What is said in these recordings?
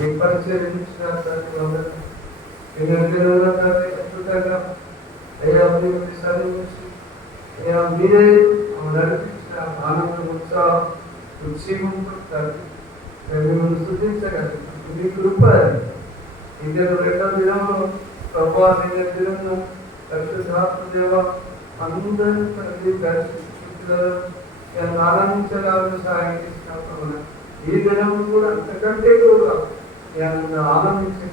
ఈ పరిచయం అద్భుతంగా అయ్యా మీరు చదివించి అయ్యా మీరే నడిపించిన ఆనందం ఉత్సాహం మిమ్మల్ని స్థుతించగలరు. మీ కృప ఇద్దరు 2వ దినంలో ప్రభా నిన్న దినంలో పరిశుద్ధాత్మదేవ అందరూ తల్లి దర్శించుకుంటున్నారు ఆనందించడానికి సహాయం చేసినప్పుడు ఈ దినం కూడా అంతకంటే కూడా ఆనందించే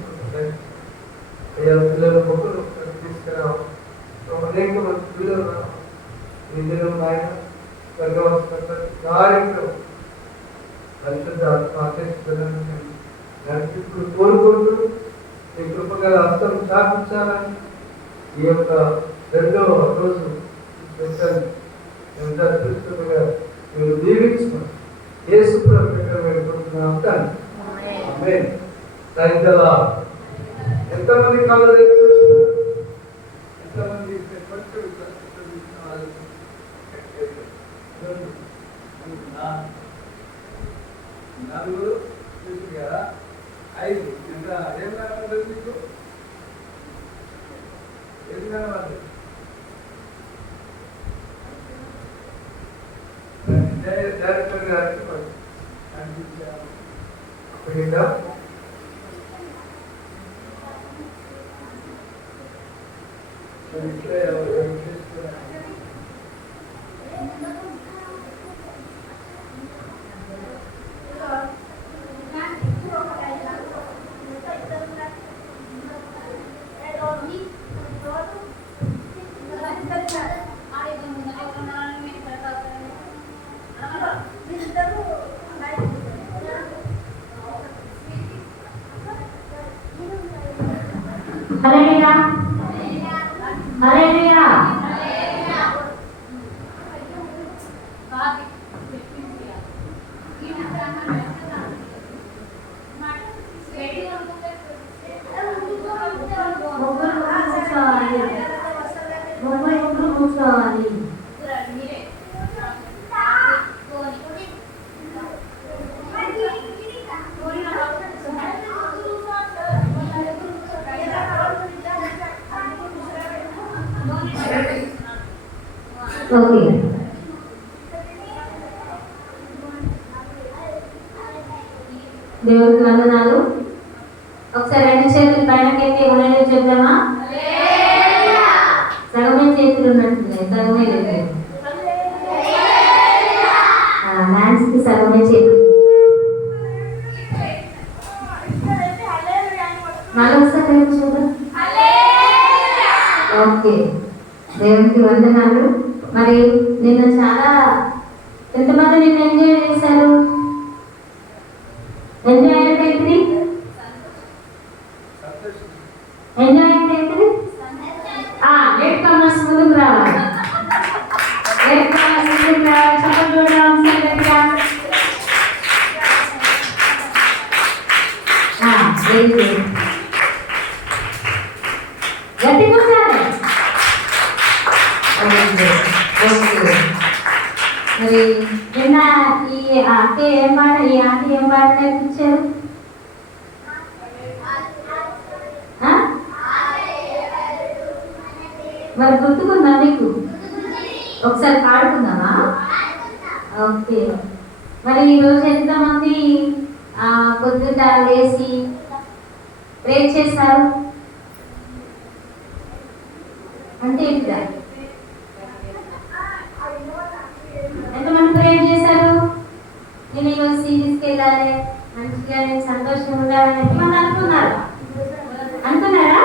అయ్యా పిల్లలు ఒకరు తీసుకురావాలి. అనేక మంది పిల్లలు ఈ దినం ఆయన స్వర్గవస్థ కార్యక్రమం పరిశుద్ధ నడిపి కోరుకుంటూ ఈ కృపగల హస్తం స్థాపించాలని ఈ యొక్క 2వ రోజు క్రిస్తుగా మీరు దీవించుకున్నారు. యేసు ప్రభువుని వేడుకుంటున్నాం తండ్రి. ఎంతమంది కళ్ళు తెచ్చుకున్నారు? ఎంతమంది నలుగురు కదా 5 ఇంకా ఏం కనబడలేదు మీకు? ఏం కనబడలేదు? డైరెక్టర్ గారికి కనిపించారు. అప్పుడేగా ఇట్లా ఎవరు చేస్తున్నారు? హల్లెలూయా హల్లెలూయా. కూర్చోవాలి. ఓకే, దేవుడికి వందనాలు. ఒకసారి 2 చేతులు పైనకైతే ఉండేది చెప్దామా? సగమే చేతులు ఉన్నట్టున్నాయి, సగమే లేదు. హ్యాండ్స్ కి సగమే చేతులు. మళ్ళీ ఒకసారి చూద్దాం. ఓకే, దేవునికి వందనాలు. మరి నిన్న చాలా ఎంతమంది నిన్న ఎంజాయ్ చేశారు? ఎంజాయ్ అంటే ఏంటిది? ఎంజాయ్ అంటే ఏంటిది? లేట్ కమర్స్ ముందుకు రావాలి. లేట్ కమర్స్ ముందుకు రావాలి. చెప్పండి చూడడం గట్టిగా ఉండాలి. మరి నిన్న ఈ ఆంటీ ఏం పాట నేర్పించారు? మరి గుర్తుకుందా మీకు? ఒకసారి పాడుకుందామా? ఓకే. మరి ఈరోజు ఎంతమంది పొద్దుట లేచి ప్రే చేశారు? అంటే ఏంటిదా? ఎంతమంది ప్రేయర్ చేశారు? నేను ఈరోజు సీరియస్కి వెళ్ళాలి, మంచిగా నేను సంతోషంగా ఉండాలని ఎంతమంది అనుకున్నారా?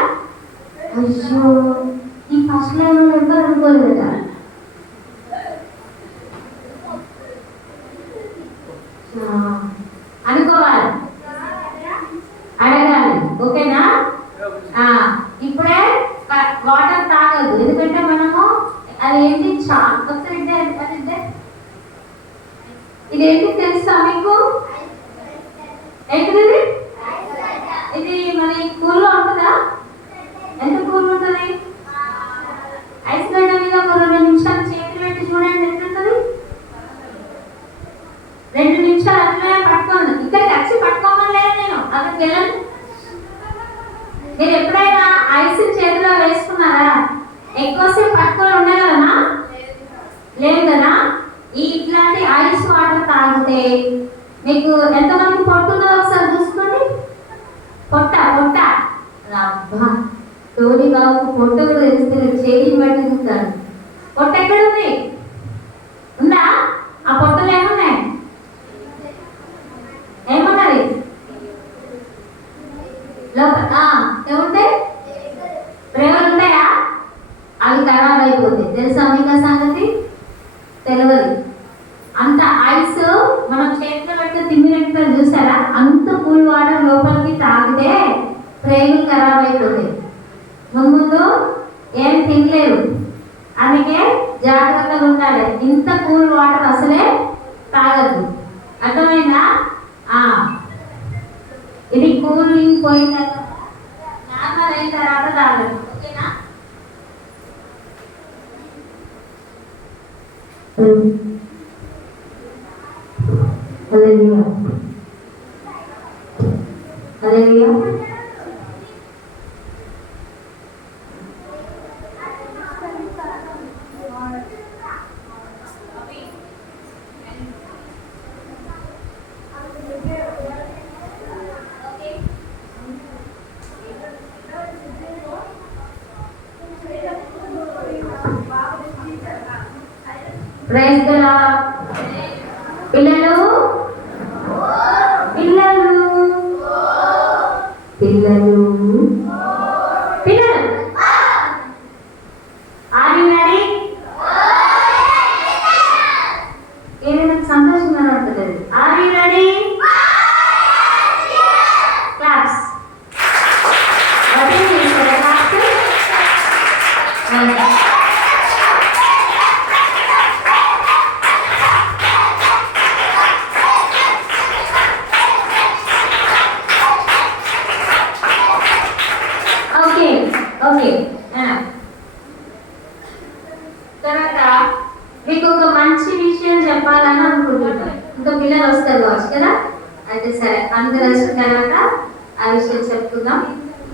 అయ్యో, ఈ ఫస్ట్ లైన్ ఎవరు అనుకోలేదట. అనుకోవాలి, అడగాలి. ఓకేనా? ఇప్పుడే వాటర్ తాగదు, ఎందుకంటే మనము అది ఏంటి ఒకసారి ఇదేంటి తెలుసా మీకు? ఏంటిది? ఇది మన కూల్లో ఉంటుందా? ఎంత కూల్ ఉంటుంది? పక్కకి వెళ్ళండి. మీరు ఎప్పుడైనా ఐస్ చేతిలో వేసుకున్నారా? ఎక్కువసేపు పట్టుకొని ఉండగలనా? లేదు కదా. ఇట్లాంటి ఐస్ వాటర్ తాగితే మీకు ఎంతమంది పొట్టుందో ఒకసారి చూసుకోండి. పొట్ట పొట్ట అబ్బా, టోనీ బాబుకు పొట్ట కూడా తెలుస్తుంది, చేయి బట్టి చూస్తాడు. పొట్ట ఎక్కడ ఉంది? ఉందా? ఆ పొట్టలు ఏమున్నాయి? ఏమున్నది లోపల? ఏముంటాయి? ప్రేమలు ఉంటాయా? అవి ఖరాబ్ అయిపోతాయి. తెలుసా మీకు సంగతి? తెలియదు. అంత ఐస్ మనం చేతిలో పెట్టి తిమ్మినట్టు చూసారా? అంత కూల్ వాటర్ లోపలికి తాగితే ప్రేగులు ఖరాబ్ అయిపోతాయి. ముందు ఏం తినలేరు, అందుకే జాగ్రత్తగా ఉండాలి. ఇంత కూల్ వాటర్ అసలే తాగద్దు. అర్థమైందా? ఇది కూలింగ్ పోయిన తర్వాత నార్మల్ అయిన తర్వాత తాగదు. ఓకేనా? హల్లెలూయా హల్లెలూయా. Praise the Lord. పిల్లలు పిల్లలు పిల్లలు పిల్లలు ఆడినాడి ఏదైనా సంతోషంగా ఉంటుంది. ఆడినాడి క్లాస్ ఓకే. తర్వాత మీకు ఒక మంచి విషయం చెప్పాలని అనుకుంటున్నాను. ఇంకా పిల్లలు వస్తారు కావచ్చు కదా. అయితే సరే, అందరూ వచ్చిన తర్వాత ఆ విషయం చెప్పుకుందాం.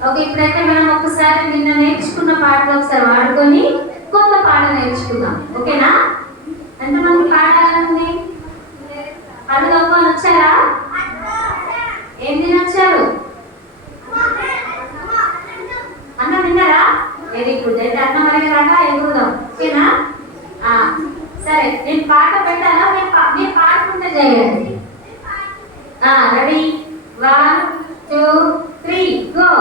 ఓకే, ఇప్పుడైతే మనం ఒకసారి నిన్న నేర్చుకున్న పాటలు ఒకసారి వాడుకొని కొత్త పాట నేర్చుకుందాం. ఓకేనా? ఎంతమంది పాడాలని పనులు వచ్చారా? ఏం తినొచ్చారు? అన్నం తిన్నారా? Very good. అయితే అన్నం అడిగాక ఎగురుదాం. ఓకేనా? సరే, నేను పాట పెట్టాలా? మీరు పాడుకుంటే చేయండి. రెడీ? 1 2 3 గో.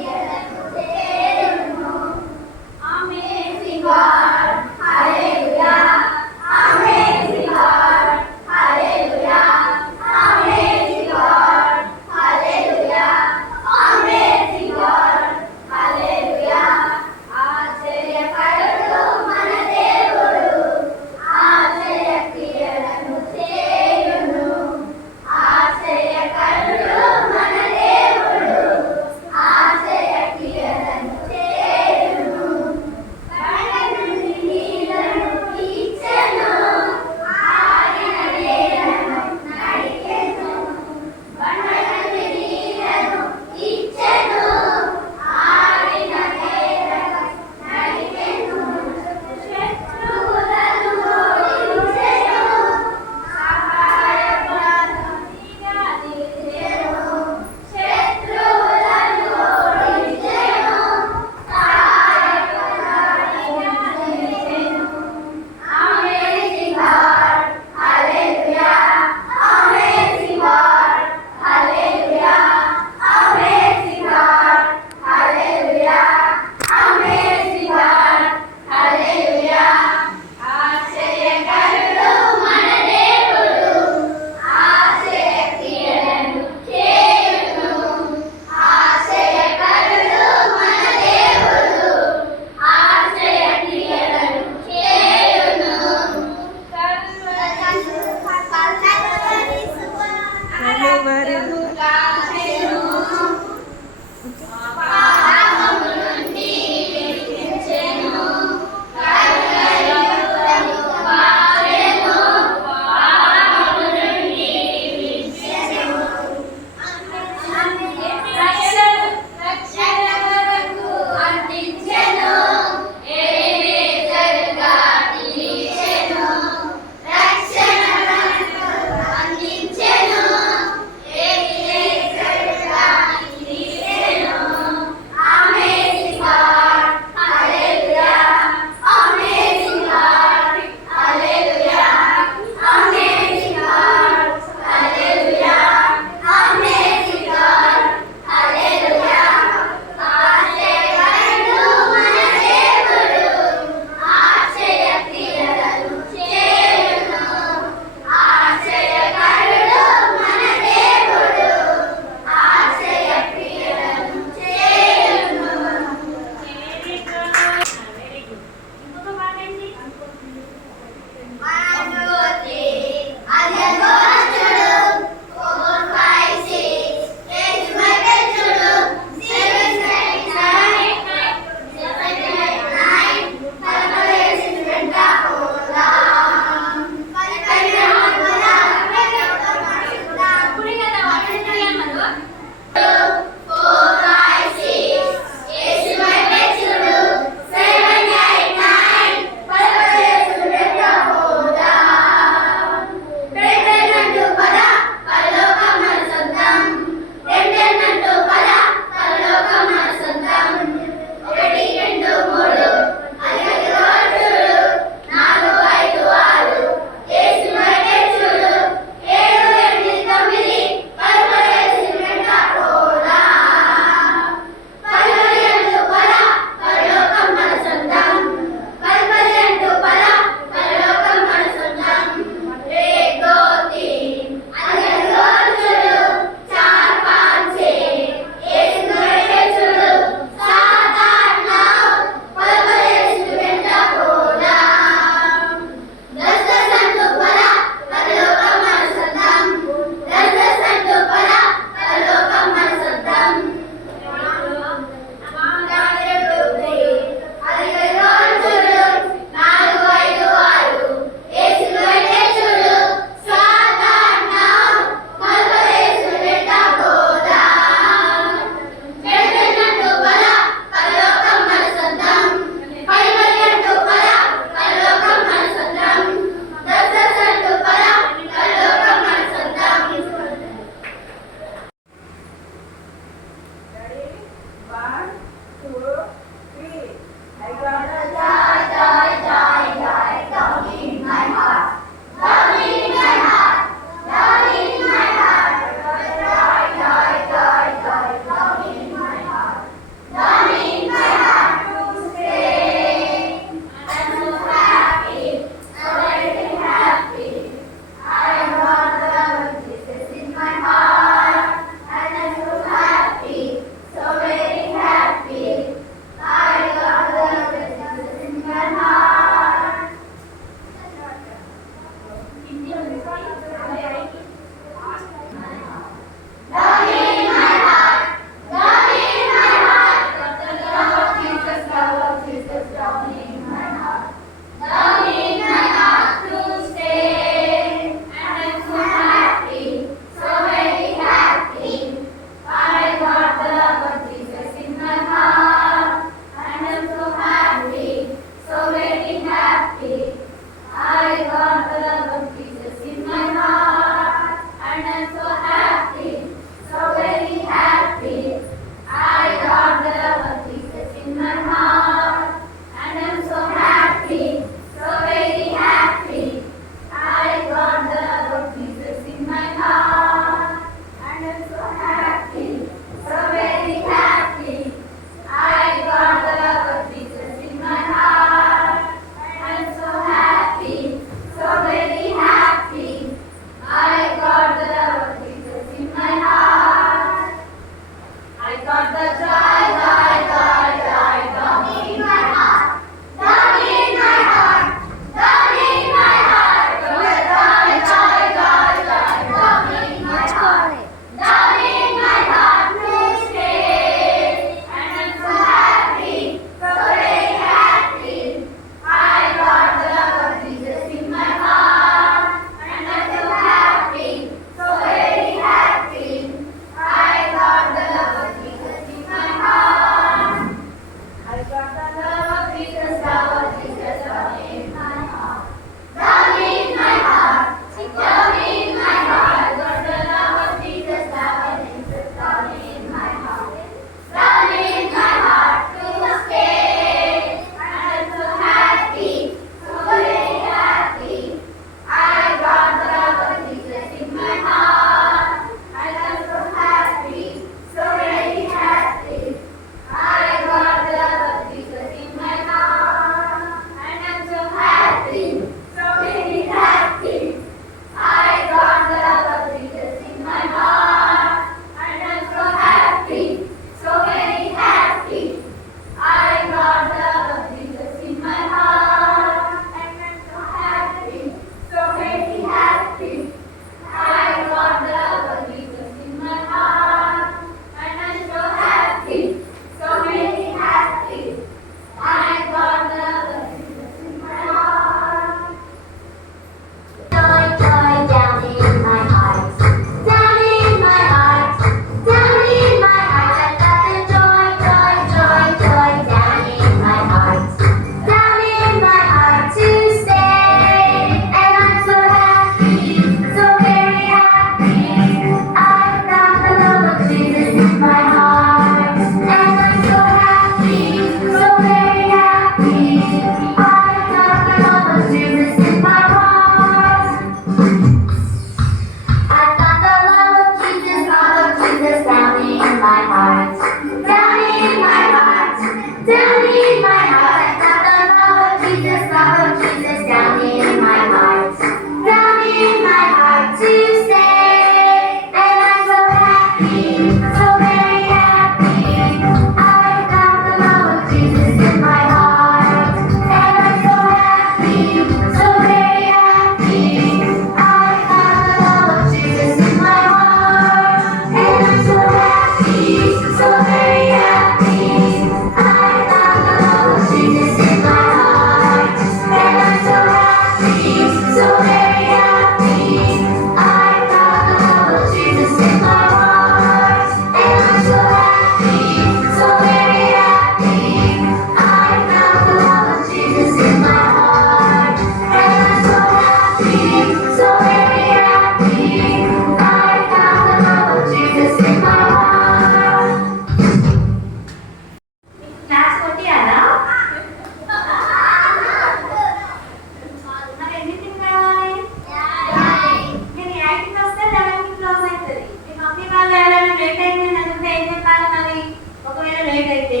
లేట్ అయితే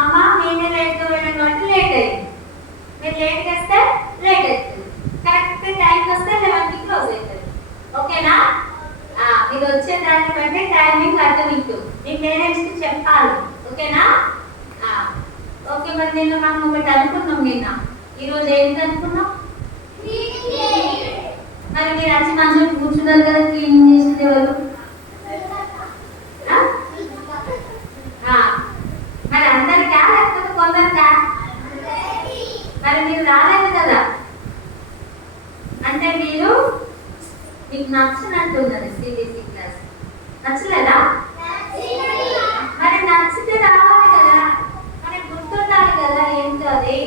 అమ్మ నేనే లేట్గా వెళ్ళాను కాబట్టి లేట్ అయింది. మీరు లేట్గా వస్తే లేట్ అవుతుంది. కరెక్ట్ టైంకి వస్తే 11కి క్లోజ్ అవుతుంది. ఓకేనా? మీరు వచ్చే దాన్ని బట్టి టైమింగ్ అర్థమిట్టు మీ పేరెంట్స్కి చెప్పాలి. ఓకేనా? ఓకే. మరి నిన్న మనం ఒకటి అనుకున్నాం. నిన్న ఈరోజు ఏంటి అనుకున్నాం? మరి మీరు వచ్చి మంచిగా కూర్చున్నారు కదా, క్లీనింగ్ చేసేది ఎవరు? మరి అందరికా లేకపోతే కొందరికా? మరి మీరు రాలేదు కదా, అంటే మీకు నచ్చినట్టున్నది. సిబిఎస్ఈ క్లాస్ నచ్చలేదా? మరి నచ్చితే రావాలి కదా, మరి గుర్తుండాలి కదా ఏంటో అది.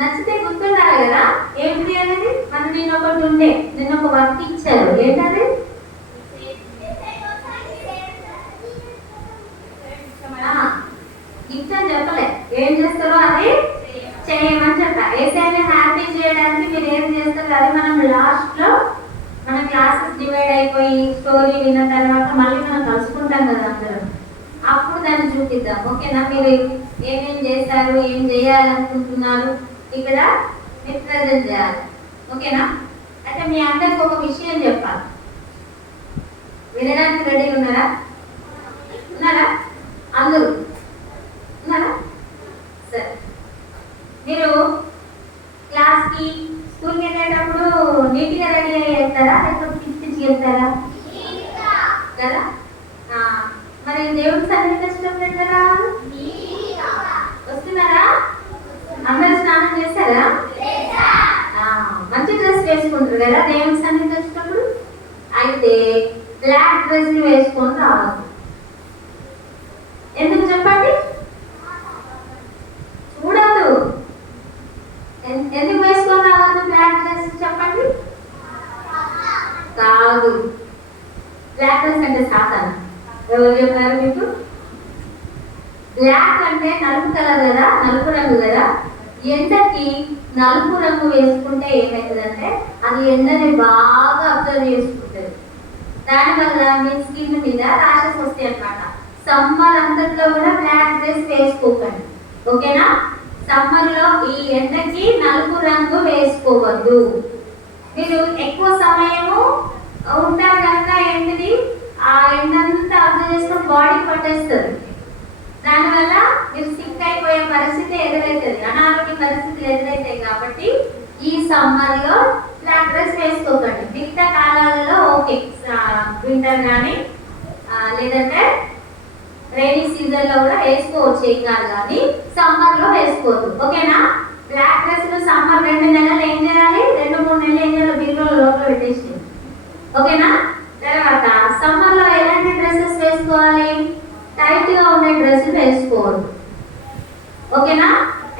నచ్చితే గుర్తుండాలి కదా ఏంటి అనేది. మనం నేను ఒకటి ఉండే, నేను ఒక వర్క్ ఇచ్చారు. ఏంటది? గిఫ్ట్ అని చెప్పలే, ఏం చేస్తారో అది చేయమని చెప్పా. ఏసైనా హ్యాపీ చేయడానికి మీరు ఏం చేస్తారు అది మనం లాస్ట్ లో మన క్లాసెస్ డివైడ్ అయిపోయి స్టోరీ విన్న తర్వాత మళ్ళీ మనం కలుసుకుంటాం కదా అందరం, అప్పుడు దాన్ని చూపిద్దాం. ఓకేనా? మీరు ఏమేం చేశారు, ఏం చేయాలనుకుంటున్నారు ఇక్కడ మీరు ప్రజెంట్ చేయాలి. ఓకేనా? అయితే మీ అందరికి ఒక విషయం చెప్పాలి. వినడానికి రెడీగా ఉన్నారా? ఉన్నారా? అందరూ ఉన్నారా? సరే. మీరు క్లాస్కి స్కూల్కి వెళ్ళేటప్పుడు నీట్గా రెడీ అయ్యి వెళ్తారా లేకపోతే పిచ్చి వెళ్తారా కదా? మరి దేవుడి సన్నిధికి వచ్చినప్పుడు ఎట్లా వస్తున్నారా? అందరూ స్నానం చేశారా? మంచి డ్రెస్ వేసుకుంటారు కదా దేవుడి సన్నిధికి వచ్చినప్పుడు. అయితే బ్లాక్ డ్రెస్ వేసుకొని రావాలి. ఎందుకు చెప్పండి? చూడదు. ఎందుకు వేసుకొని రావద్దు బ్లాక్ డ్రెస్ చెప్పండి? కాదు, బ్లాక్ డ్రెస్ అంటే సాతాను. ఎవరు చెప్పారు మీకు? బ్లాక్ అంటే నలుపు కలర్ కదా, నలుపు రంగు కదా. ఎండకి నలుపు రంగు వేసుకుంటే ఏమవుతుందంటే అది ఎండని బాగా అబ్జర్వ్ చేసుకుంటుంది. దానివల్ల మీ స్కిన్ మీద ర్యాషెస్ వస్తాయి అన్నమాట. సమ్మర్ అంతట్లో కూడా బ్లాక్ డ్రెస్ వేసుకోకండి. ఓకేనా? సమ్మర్ లో ఈ ఎండకి నలుపు రంగు వేసుకోవద్దు. మీరు ఎక్కువ సమయము ఉంటారు కనుక ఏంటిది ఆ ఎండంతా అబ్జర్వ్ చేసుకుని బాడీ పట్టేస్తుంది. దానివల్ల మీరు సిక్ అయిపోయే పరిస్థితి ఎదురవుతుంది, అనారోగ్య పరిస్థితులు ఎదురవుతాయి. కాబట్టి ఈ సమ్మర్ లో బ్లాక్ డ్రెస్ వేసుకోకండి. మిగతా కాలాలలో ఓకే, వింటర్ కానీ లేదంటే రైనీ సీజన్ లో కూడా వేసుకోవచ్చు, ఏం కాదు. కానీ సమ్మర్ లో వేసుకోవద్దు. ఓకేనా? బ్లాక్ డ్రెస్ సమ్మర్ 2 నెలలు ఏం చేయాలి? 2-3 నెలలు ఏం చేయాలి? బీరులో లోపల పెట్టేసి. ఓకేనా? తర్వాత సమ్మర్ లో ఎలాంటి డ్రెస్సెస్ వేసుకోవాలి? టైట్ గా ఉండే డ్రెస్ వేసుకోవద్దు. ఓకేనా?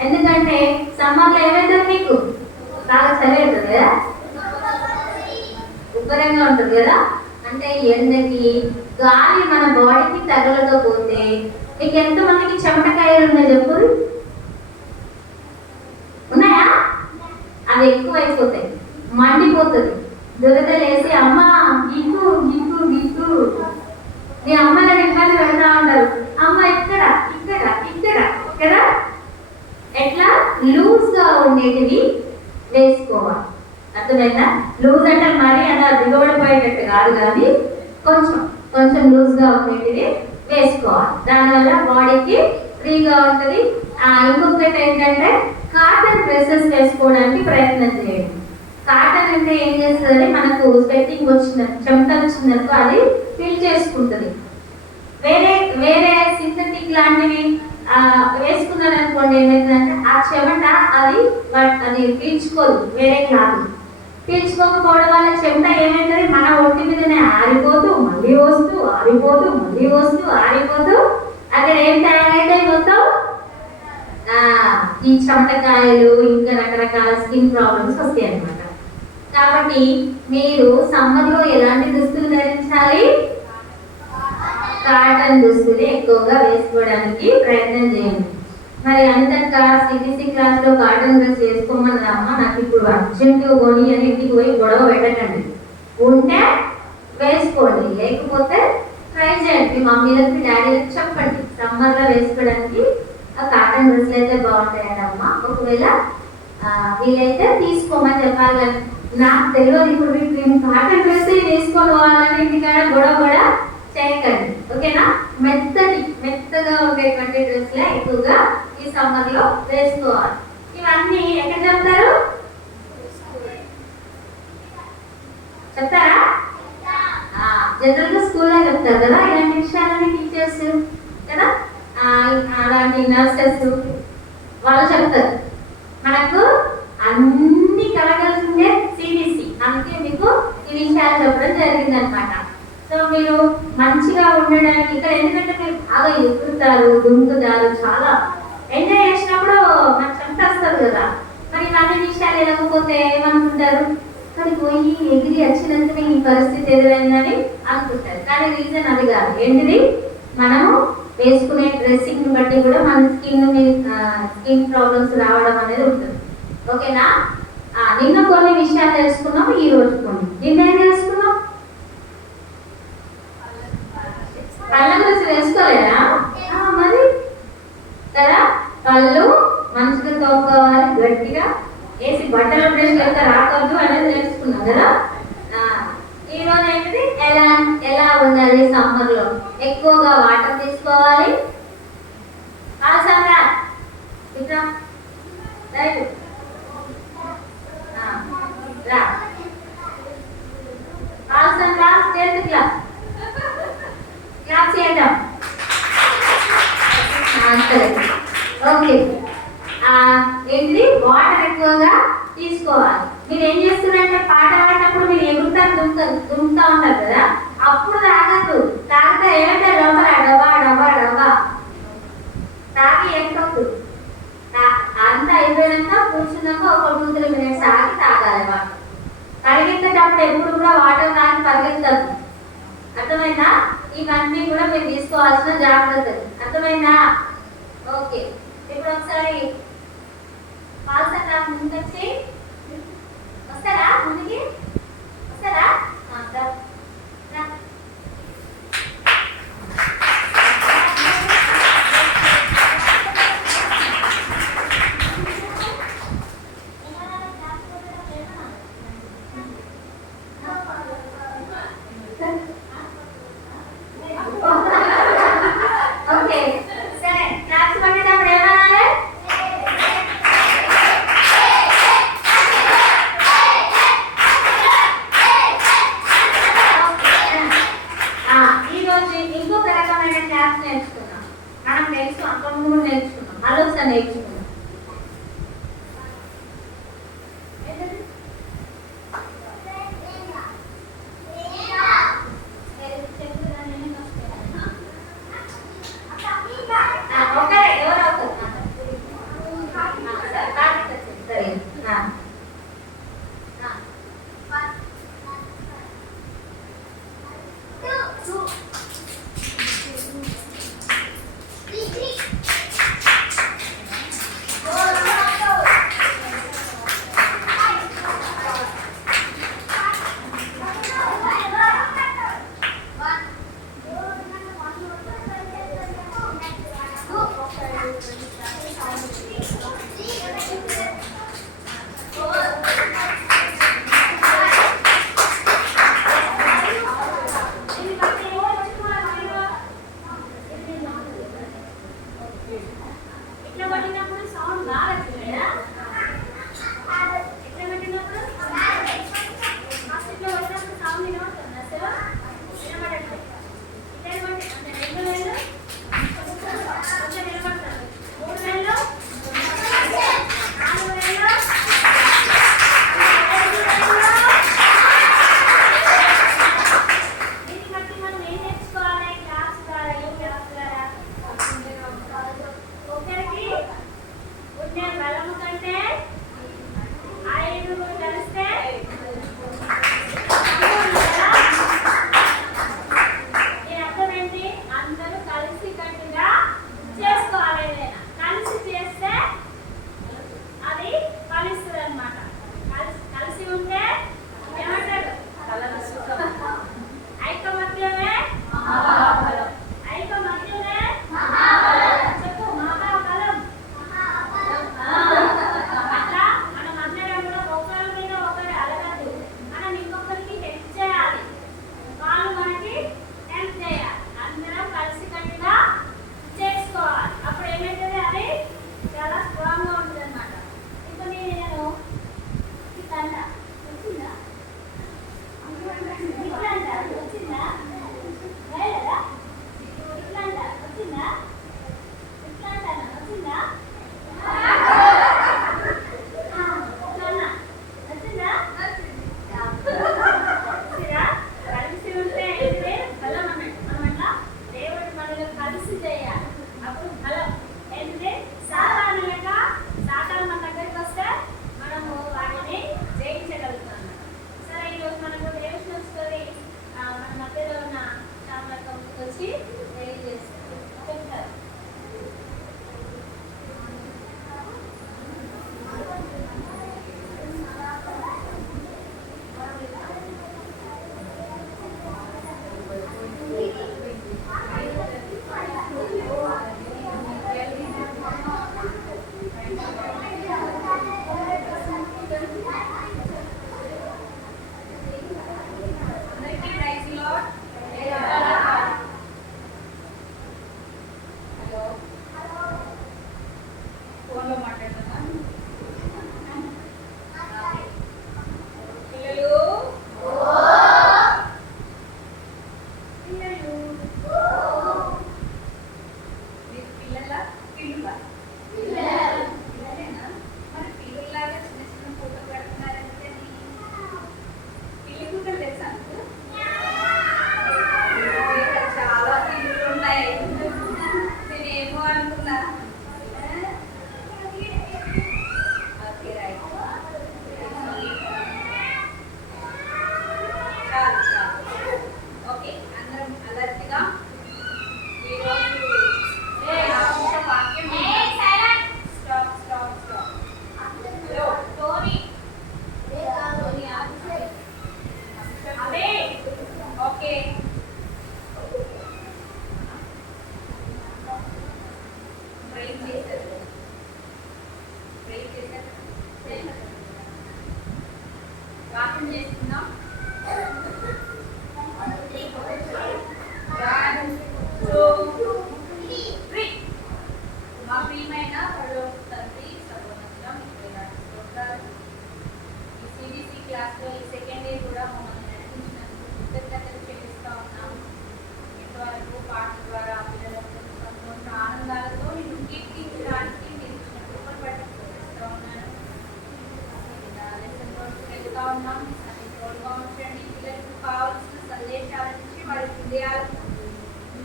ఎందుకంటే సమ్మర్ లో ఏమైతుంది మీకు? బాగా చలి అవుతుంది కదా, ఉబ్బరంగా ఉంటుంది కదా. అంటే ఎండకి గాలి మన బాడీకి తగలకపోతే మీకు ఎంతమందికి చెమటకాయలు ఉన్నాయి చెప్పు? ఉన్నాయా? అవి ఎక్కువైపోతాయి, మండిపోతుంది. దురదలేసి అమ్మ గిగ్గు గిగ్గు గిగ్గు మీ అమ్మలని ఇబ్బంది పెడతా ఉంటారు. అమ్మ ఇక్కడ ఇక్కడ ఇక్కడ కదా. ఎట్లా లూజ్ గా ఉండేటివి వేసుకోవాలి. అర్థమైందా? లూజ్ అంటే మరీ అలా దిగబడిపోయేటట్టు కాదు, కానీ కొంచెం కొంచెం లూజ్ గా ఉండేటివి వేసుకోవాలి. దానివల్ల బాడీకి ఫ్రీగా ఉంటుంది. ఇంకొకటి ఏంటంటే కాటన్ డ్రెస్సెస్ వేసుకోవడానికి ప్రయత్నం చేయండి. కాటన్ అంటే ఏం చేస్తుంది? మనకు స్వెట్టింగ్ వచ్చిన చెమట వచ్చిందనుకో అది ఫిల్ చేసుకుంటుంది. వేరే వేరే సింథటిక్ లాంటివి వేసుకున్నారనుకోండి ఏమైతుందంటే ఆ చెమట అది పీల్చుకోదు. వేరే క్లాత్ పీల్చుకోకపోవడం వల్ల చెమట ఏమైతుంది? మన ఒంటి మీదనే ఆరిపోతూ మళ్ళీ వస్తూ ఆరిపోతూ మళ్ళీ వస్తూ ఆరిపోతూ అక్కడ ఏం తయారైతే మొత్తం ఈ చెమటకాయలు ఇంకా రకరకాల స్కిన్ ప్రాబ్లమ్స్ వస్తాయి అన్నమాట. కాబట్టి మీరు సమ్మర్ లో ఎలాంటి దుస్తులు ధరించాలి? కాటన్ దుస్తులు ఎక్కువగా వేసుకోవడానికి ప్రయత్నం చేయండి. మరి అంతగా సిబిఎస్ఈ క్లాస్ లో కాటన్ డ్రెస్ వేసుకోమని అమ్మ నాకు ఇప్పుడు అర్జెంట్ కొని అని ఇంటికి పోయి గొడవ పెట్ట పెట్టకండి. ఉంటే వేసుకోండి, లేకపోతే ట్రై చేయండి. మీ మమ్మీలకు మీ డాడీలకు చెప్పండి సమ్మర్లో వేసుకోవడానికి ఆ కాటన్ డ్రెస్సులు అయితే బాగుంటాయండి అమ్మ. ఒకవేళ వీళ్ళైతే తీసుకోమని చెప్పాలి. కానీ నాకు తెలియదు ఇప్పుడు మేము కాటన్ డ్రెస్ వేసుకొని పోవాలని ఇంటికాడ గొడవ చేయకండి, ఓకేనా? మెత్తగా ఉండేటువంటి డ్రెస్లే ఎక్కువగా ఈ సమ్మర్లో వేసుకోవాలి. ఇవన్నీ ఎక్కడ చెప్తారు చెప్తారా? జనరల్గా స్కూల్లో చెప్తారు కదా ఇలాంటి విషయాలని టీచర్స్ కదా, అలాంటి నర్సెస్ వాళ్ళు చెప్తారు. మనకు అన్ని కలగలిసిందే సిబిసి, అందుకే మీకు ఈ విషయాలు చెప్పడం జరిగిందనమాట. సో మీరు మంచిగా ఉండడానికి ఇక్కడ ఎందుకంటే మీరు బాగా ఎగురుతారు, దుంకుతారు, చాలా ఎంజాయ్ చేసినప్పుడు మనకు చెమట వస్తుంది కదా. మరి ఇవన్నీ విషయాలు వెళ్ళకపోతే ఏమనుకుంటారు? అక్కడికి పోయి ఎగిరి వచ్చినందుకు ఈ పరిస్థితి ఎదురైందని అనుకుంటారు. కానీ రీజన్ అది కాదు. ఏంటిది? మనము వేసుకునే డ్రెస్సింగ్ బట్టి కూడా మన స్కిన్ ప్రాబ్లమ్స్ రావడం అనేది ఉంటుంది, ఓకేనా? నిన్న కొన్ని విషయాలు తెలుసుకున్నాం, ఈ రోజు కొన్ని. నిన్న ఏం తెలుసుకున్నాం? కళ్ళ గురించి వేసుకోలేదా మరి కదా? కళ్ళు మంచిగా తోముకోవాలి, గట్టిగా వేసి బట్టల బ్రష్ ఎంత రాకూడదు అనేది తెలుసుకున్నాం కదా. ఈ రోజు ఏంటిది? ఎలా ఉండాలి సమ్మర్లో? ఎక్కువగా వాటర్ తీసుకోవాలి. ఓకే, ఏంటిది? వాటర్ ఎక్కువగా తీసుకోవాలి. మీరు ఏం చేస్తున్నారంటే పాట పాడినప్పుడు మీరు ఎగురుతారు, దుంకుతా ఉంటారు కదా, అప్పుడు తాగద్దు. తాగితే ఏమంటే లోపల డబ్బా డబ్బా డబ్బా తాగి ఎక్కదు. అంతా అయిపోయాక కూర్చున్నాక ఒక 2-3 మినిట్స్ ఆగి తాగాలి వాటర్. పరిగెత్తేటప్పుడు ఎప్పుడు కూడా వాటర్ తాగి పరిగెత్తదు, అర్థమైందా? ఇవన్నీ కూడా మీరు తీసుకోవాల్సిన జాగ్రత్తలు, అర్థమైందా? ఓకే, ఇప్పుడు ఒకసారి పాల్సా ముందుకొచ్చి వస్తారా? ముందుకి వస్తారా? ఓకే, సరే. క్లాప్స్ పట్టేటప్పుడు ఏమనాలి?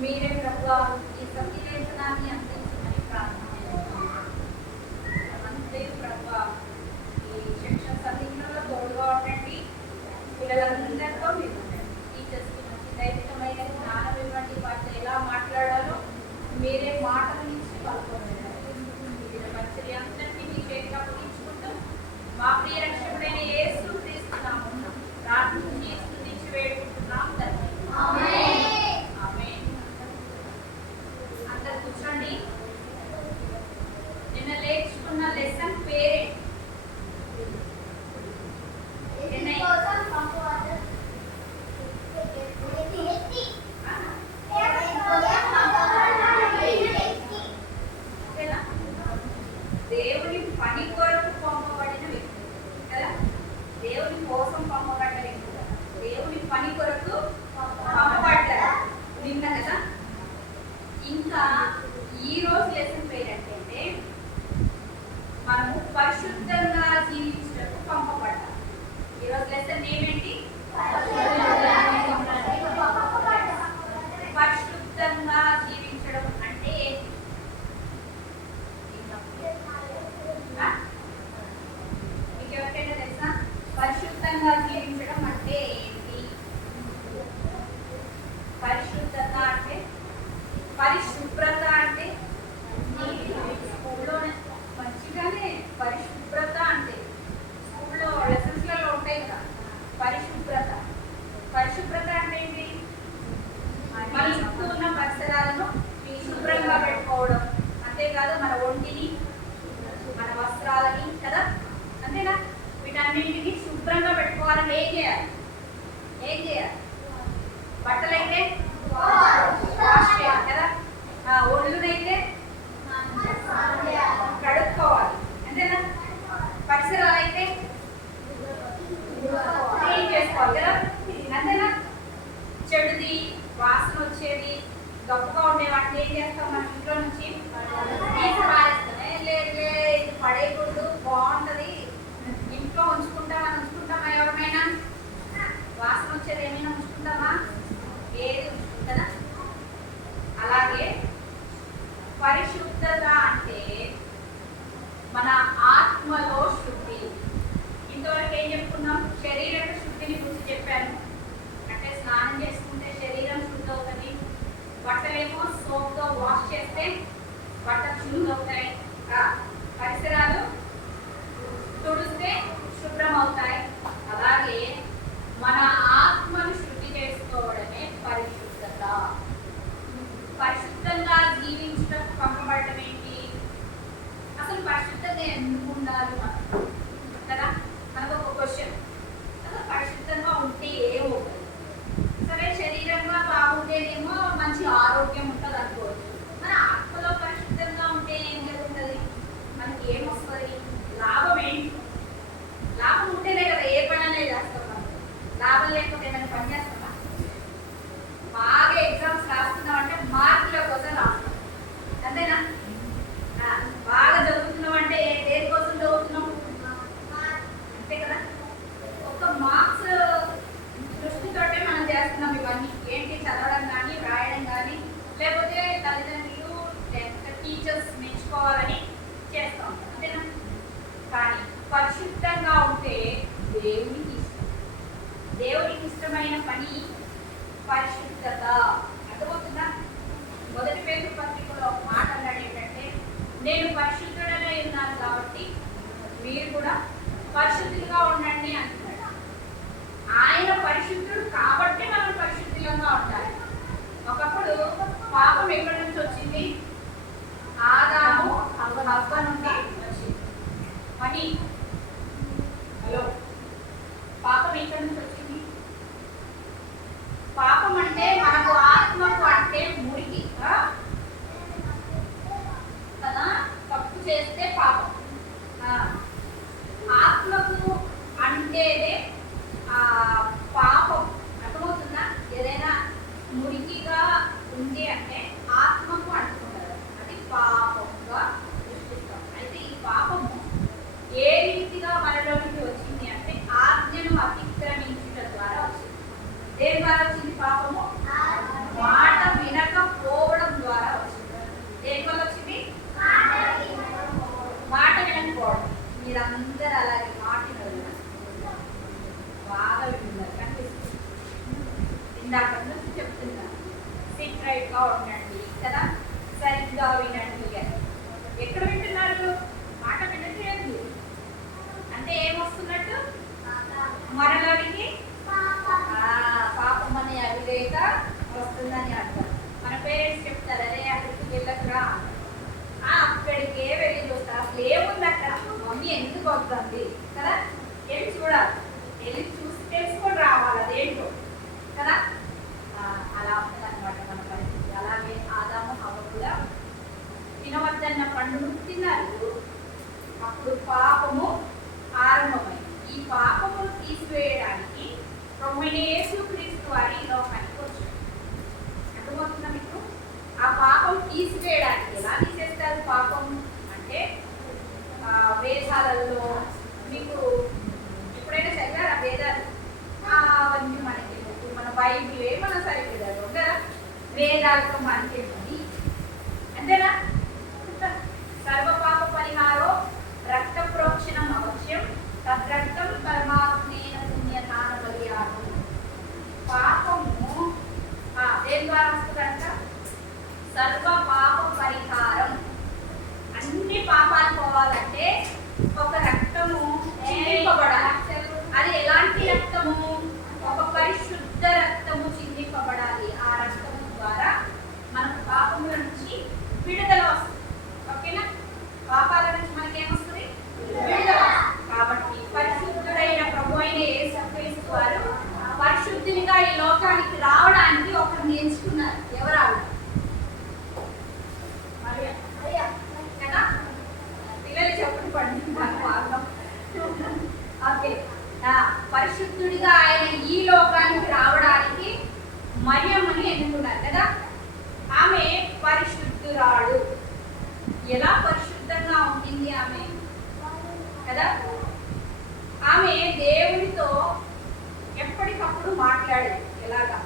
మీరే ప్రభువా ఈ సత్యవేతనాన్ని అందించమని ప్రార్థిస్తున్నాను. అంతే ప్రభువా ఈ శిక్షణ సన్నిధిలో తోడుగా ఉండండి. పిల్లలందరితో మీరు టీచర్స్కి మంచి దైవికమైన జ్ఞానం ఇవ్వండి. వాటితో ఎలా మాట్లాడాలో మీరే మాటలు ఇచ్చి పలుకోండి. మంచి అంతటినీ మీ చేతికి అప్పగించుకుంటూ మా ప్రియ రక్షకుడైన యేసు క్రీస్తున్నాము ప్రార్థన చేస్తూ నుంచి వేడుకుంటున్నాం తండ్రి. అందరు కూర్చోండి. నిన్న నేర్చుకున్న లెసన్ పేరే దేవుని పని కొరకు పంపబడిన వ్యక్తులు కదా. దేవుని కోసం పంపబడ్డ వ్యక్తులు కదా. దేవుని పని కొరకు పంపబడ్డారు నిన్న కదా. ఇంకా ఈ రోజు లెసన్ పేరు ఏంటంటే మనము పరిశుద్ధంగా జీవించడానికి పంపబడ్డాం. ఈరోజు లెసన్ ఏమేంటి? పరిశుద్ధంగా జీవించడం అంటే ఏంటి? మీకు ఎవరికైనా తెలుసా? పరిశుద్ధంగా జీవించడం అంటే ఏంటి? పరిశుద్ధత అంటే పరిశుభ్రత అంటే స్కూల్లోనే మంచిగానే పరిశుభ్రత అంటే స్కూల్లో లెసన్స్లలో ఉంటాయి కదా. పరిశుభ్రత పరిశుభ్రత అంటే ఏంటి? మన చుట్టూ ఉన్న పరిసరాలను శుభ్రంగా పెట్టుకోవడం. అంతేకాదు మన ఒంటిని మన వస్త్రాలని కదా. అంతేనా? వీటన్నింటినీ శుభ్రంగా పెట్టుకోవాలంటే ఏం చేయాలి? బట్టలైతే వాష్ చేయాలి కదా. ఒళ్ళునైతే కడుక్కోవాలి అంతేనా. పరిసరాలు అయితే క్లీన్ చేసుకోవాలి కదా. అంతేనా? చెడుది, వాసన వచ్చేది, గొప్పగా ఉండే వాటిని ఏం చేస్తాం మన ఇంట్లో నుంచి తీసి పారేస్తామే. లేదు ఇది పడేయకూడదు, బాగుంటది, ఇంట్లో ఉంచుకుంటామా? ఎవరైనా వాసన వచ్చేది ఏమైనా ఉంచుకుంటామా? ఏది ఉంచుకుంటారా? అలాగే పరిశుద్ధత అంటే మన ఆత్మలో శుద్ధి. ఇంతవరకు ఏం చెప్పుకున్నాం? శరీరక శుద్ధిని గురించి చెప్పాను. అంటే స్నానం చేసుకుంటే శరీరం శుద్ధి అవుతుంది, బట్టలేమో సోప్తో వాష్ చేస్తే బట్టలు శుద్ధి అవుతాయి, పరిసరాలు తుడిస్తే శుభ్రం అవుతాయి. అలాగే మన ఆత్మను శుద్ధి చేసుకోవడమే పరిశుద్ధత. పరిశుద్ధంగా జీవించడం పంపబడటం ఏంటి? అసలు పరిశుద్ధంగా ఎందుకు ఉండాలి కదా? మనకు ఒక క్వశ్చన్. అసలు పరిశుద్ధంగా ఉంటే ఏమవుతుంది? సరే, శరీరంగా బాగుంటేనేమో మంచి ఆరోగ్యం ఉంటుంది అనుకోవచ్చు. మన ఆత్మలో పరిశుద్ధంగా ఉంటే ఏం జరుగుతుంది? మనకి ఏమొస్తుంది? లాభం ఏంటి? లాభం ఉంటేనే కదా ఏ పని అనేది చేస్తాం. మనం లాభం లేకపోతే ఏమైనా పని చేస్తామా? బాగా ఎగ్జామ్స్ రాస్తున్నాం అంటే మార్కుల కోసం రాస్తున్నాం, అంతేనా? బాగా చదువుతున్నాం అంటే దేనికోసం చదువుతున్నాం? అంతే కదా. ఒక మార్క్స్ దృష్టితోటే మనం చేస్తున్నాం ఇవన్నీ. ఏంటి? చదవడం కానీ, రాయడం కానీ, లేకపోతే తల్లిదండ్రులు లేకపోతే టీచర్స్ మెచ్చుకోవాలని చేస్తాం, అంతేనా? కానీ పరిశుద్ధంగా ఉంటే దేవునికి ఇష్టం. దేవునికి ఇష్టమైన పని పరిశుద్ధత. అర్థమవుతుందా? మొదటి పేతురు పత్రికలో ఒక మాట అన్నాడు ఏంటంటే, నేను పరిశుద్ధుడనే ఉన్నాను కాబట్టి మీరు కూడా పరిశుద్ధులుగా ఉండండి అంటున్నాడు. ఆయన పరిశుద్ధుడు కాబట్టి మనం పరిశుద్ధులంగా ఉండాలి. ఒకప్పుడు పాపం ఎక్కడి నుంచి వచ్చింది? ఆదాము హవ్వ నుండి వచ్చింది. మరి హలో, పాపం ఎక్కడి నుంచి వచ్చింది? పాపం అంటే మనకు ఆత్మకు అంటే మురికి కదా. తప్పు చేస్తే పాపం. ఆత్మకు అంటేనే పాపం. అర్థమవుతుందా? ఏదైనా మురికిగా ఉంది అంటే ఆత్మకు అంటుకుంటారు, అది పాపంగా దృష్టిస్తాం. అయితే ఈ పాపము ఏ రీతిగా మనలోకి వచ్చింది అంటే ఆజ్ఞను అతిక్రమించడం ద్వారా వచ్చింది. దేని ద్వారా వచ్చింది పాపము? మాట వినకపోవడం ద్వారా వచ్చింది. దేని వల్ల వచ్చింది? మాట వినకపోవడం. మీరందరూ అలాగే మాట బాగా వింటున్నారు కనిపిస్తుంది. ఇందాక నుంచి చెప్తున్నా, సిట్ రైట్ గా ఉండండి కదా, సరిగ్గా వినండి అని. ఎక్కడ వింటున్నారు? మాట వినట్లేదు అంటే ఏమొస్తున్నట్టు? మనలోనికి పాపం అనే అవివేక వస్తుందని అర్థం. మన పేరెంట్స్ చెప్తారు, అదే అక్కడికి వెళ్ళకురా, అక్కడికే వెళ్ళి చూస్తారు. అసలు ఏముంది అక్కడ? మమ్మీ ఎందుకు వస్తుంది కదా, వెళ్ళి చూడాలి, వెళ్ళి చూసి తెలుసుకొని రావాలి అదేంటో కదా. అలా ఉంటుంది అనమాట మన పరిస్థితి. అలాగే ఆదాము హవ్వ కూడా తినవద్దన్న పండును తిన్నారు. అప్పుడు పాపము ఆరంభమైంది. ఈ పాపమును తీసివేయడానికి ప్రభువైన యేసుక్రీస్తు వారి ఈ లోకానికి వచ్చాడు. అర్థమవుతుందా మీకు? ఆ పాపం తీసివేయడానికి ఎలా తీసేస్తారు? పాపం అంటే వేదాలలో మీకు ఎప్పుడైనా చదివారా వేదాలు? అవన్నీ మనకి మన బైబిలే మన సరిపోయారు కదా. వేదాలతో మనకేమని అంతేనా? సర్వపాప పరిహారో రక్త ప్రోక్షణం అవశ్యం తద్రక్తం పరమాత్మేన పుణ్యదాన బలియాగం. పాపము దేని ద్వారా వస్తుందంట? సర్వ పాప పరిహారం. అన్ని పాపాలు పోవాలంటే ఒక రక్తము చిందింపబడాలి. అది ఎలాంటి రక్తము? ఒక పరిశుద్ధ రక్తము చిందింపబడాలి. ఆ రక్తము ద్వారా మనకు పాపముల నుంచి విడుదల వస్తుంది. ఓకేనా? పాపాల నుంచి మనకేమొస్తుంది? విడుదల. కాబట్టి పరిశుద్ధుడైన ప్రభు అయిన యేసుక్రీస్తు వారు పరిశుద్ధునిగా ఈ లోకానికి రావడానికి ఒకరు ఎంచుకున్నారు. ఎవరు? కదా. పిల్లలు చెప్పండి పండుగ. ఓకే, పరిశుద్ధుడిగా ఆయన ఈ లోకానికి రావడానికి మాట్లాడేది ఎలాగా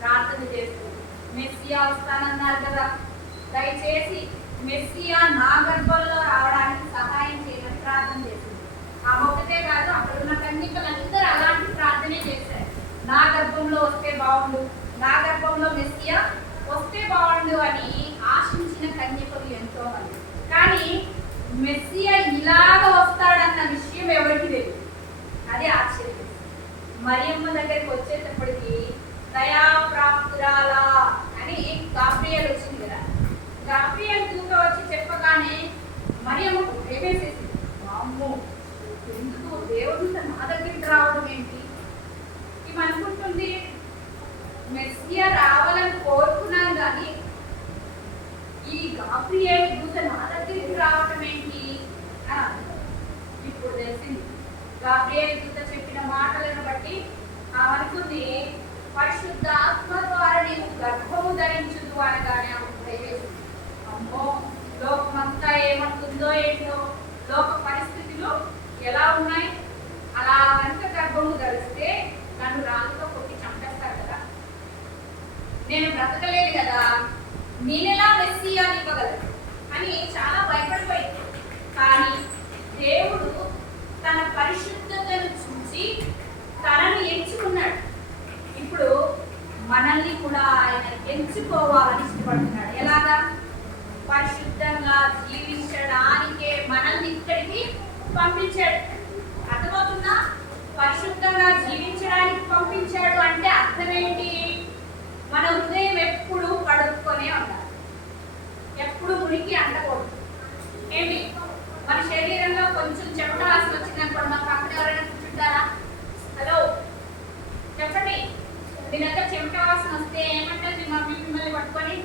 ప్రార్థన చేస్తూ మెస్సియా వస్తానన్నారు కదా, దయచేసి మెస్సియా నా గర్భంలో రావడానికి సహాయం చేయమని ప్రార్థన చేసింది. ఆ ఒక్కటే కాదు, అక్కడ ఉన్న కన్యకలందరూ అలాంటి ప్రార్థనే చేశారు. నా గర్భంలో వస్తే బాగుండు, నా గర్భంలో మెస్సియా వస్తే బాగుండు అని ఆశించిన కన్యకలు ఎంతో మంది. కానీ మెస్సియా ఇలాగ వస్తాడన్న విషయం ఎవరికి తెలియదు. అది ఆశ్చర్యం. మరియమ్మ దగ్గరికి వచ్చేటప్పటికి దయాప్రాప్తురాలా అని గాబ్రియల్ వచ్చింది కదా, గాబ్రియల్ దూత వచ్చి చెప్పగానే మరియమ్మకు భయమేసేసింది. అమ్మో, ఎందుకు దేవుడు నా దగ్గరికి రావడం ఏంటి? ఇవి అనుకుంటుంది, మెస్సియా రావాలని కోరుకున్నాను కానీ ఈ గాబ్రియల్ దూత నా దగ్గరికి రావడం ఏంటి అని ఇప్పుడు తెలిసింది. గాబ్రియల్ దూత చెప్పిన మాటలను బట్టి అనుకుంది, పరిశుద్ధ ఆత్మ ద్వారా నీవు గర్భము ధరించుదు అనగానే భయవేసింది. అమ్మో, లోకమంతా ఏమంటుందో ఏంటో, లోక పరిస్థితులు ఎలా ఉన్నాయి, అలా కనుక గర్భము ధరిస్తే నన్ను రాళ్ళతో కొట్టి చంపేస్తారు కదా, నేను బ్రతకలేదు కదా, నేనెలా మెస్సియా ఇవ్వగలను అని చాలా భయపడిపోయింది. కానీ దేవుడు తన పరిశుద్ధతను చూసి తనను ఎంచుకున్నాడు. ఇప్పుడు మనల్ని కూడా ఆయన ఎంచుకోవాలని ఇష్టపడుతున్నాడు. ఎలాగా? పరిశుద్ధంగా జీవించడానికే మనల్ని ఇక్కడికి పంపించాడు. అర్థమవుతుందా? పరిశుద్ధంగా జీవించడానికి పంపించాడు అంటే అర్థం ఏంటి? మన హృదయం ఎప్పుడు కడుక్కొనే ఉండాలి, ఎప్పుడు మునికి అంటకూడదు. ఏమి మన శరీరంలో కొంచెం చెమట వాసన వచ్చిందనుకోండి, మన పక్కన ఎవరైనా కూర్చుంటారా? హలో చెప్పండి, మీ దగ్గర చెమట వాసన వస్తే ఏమంటారు? మీ మమ్మీ మిమ్మల్ని పట్టుకొని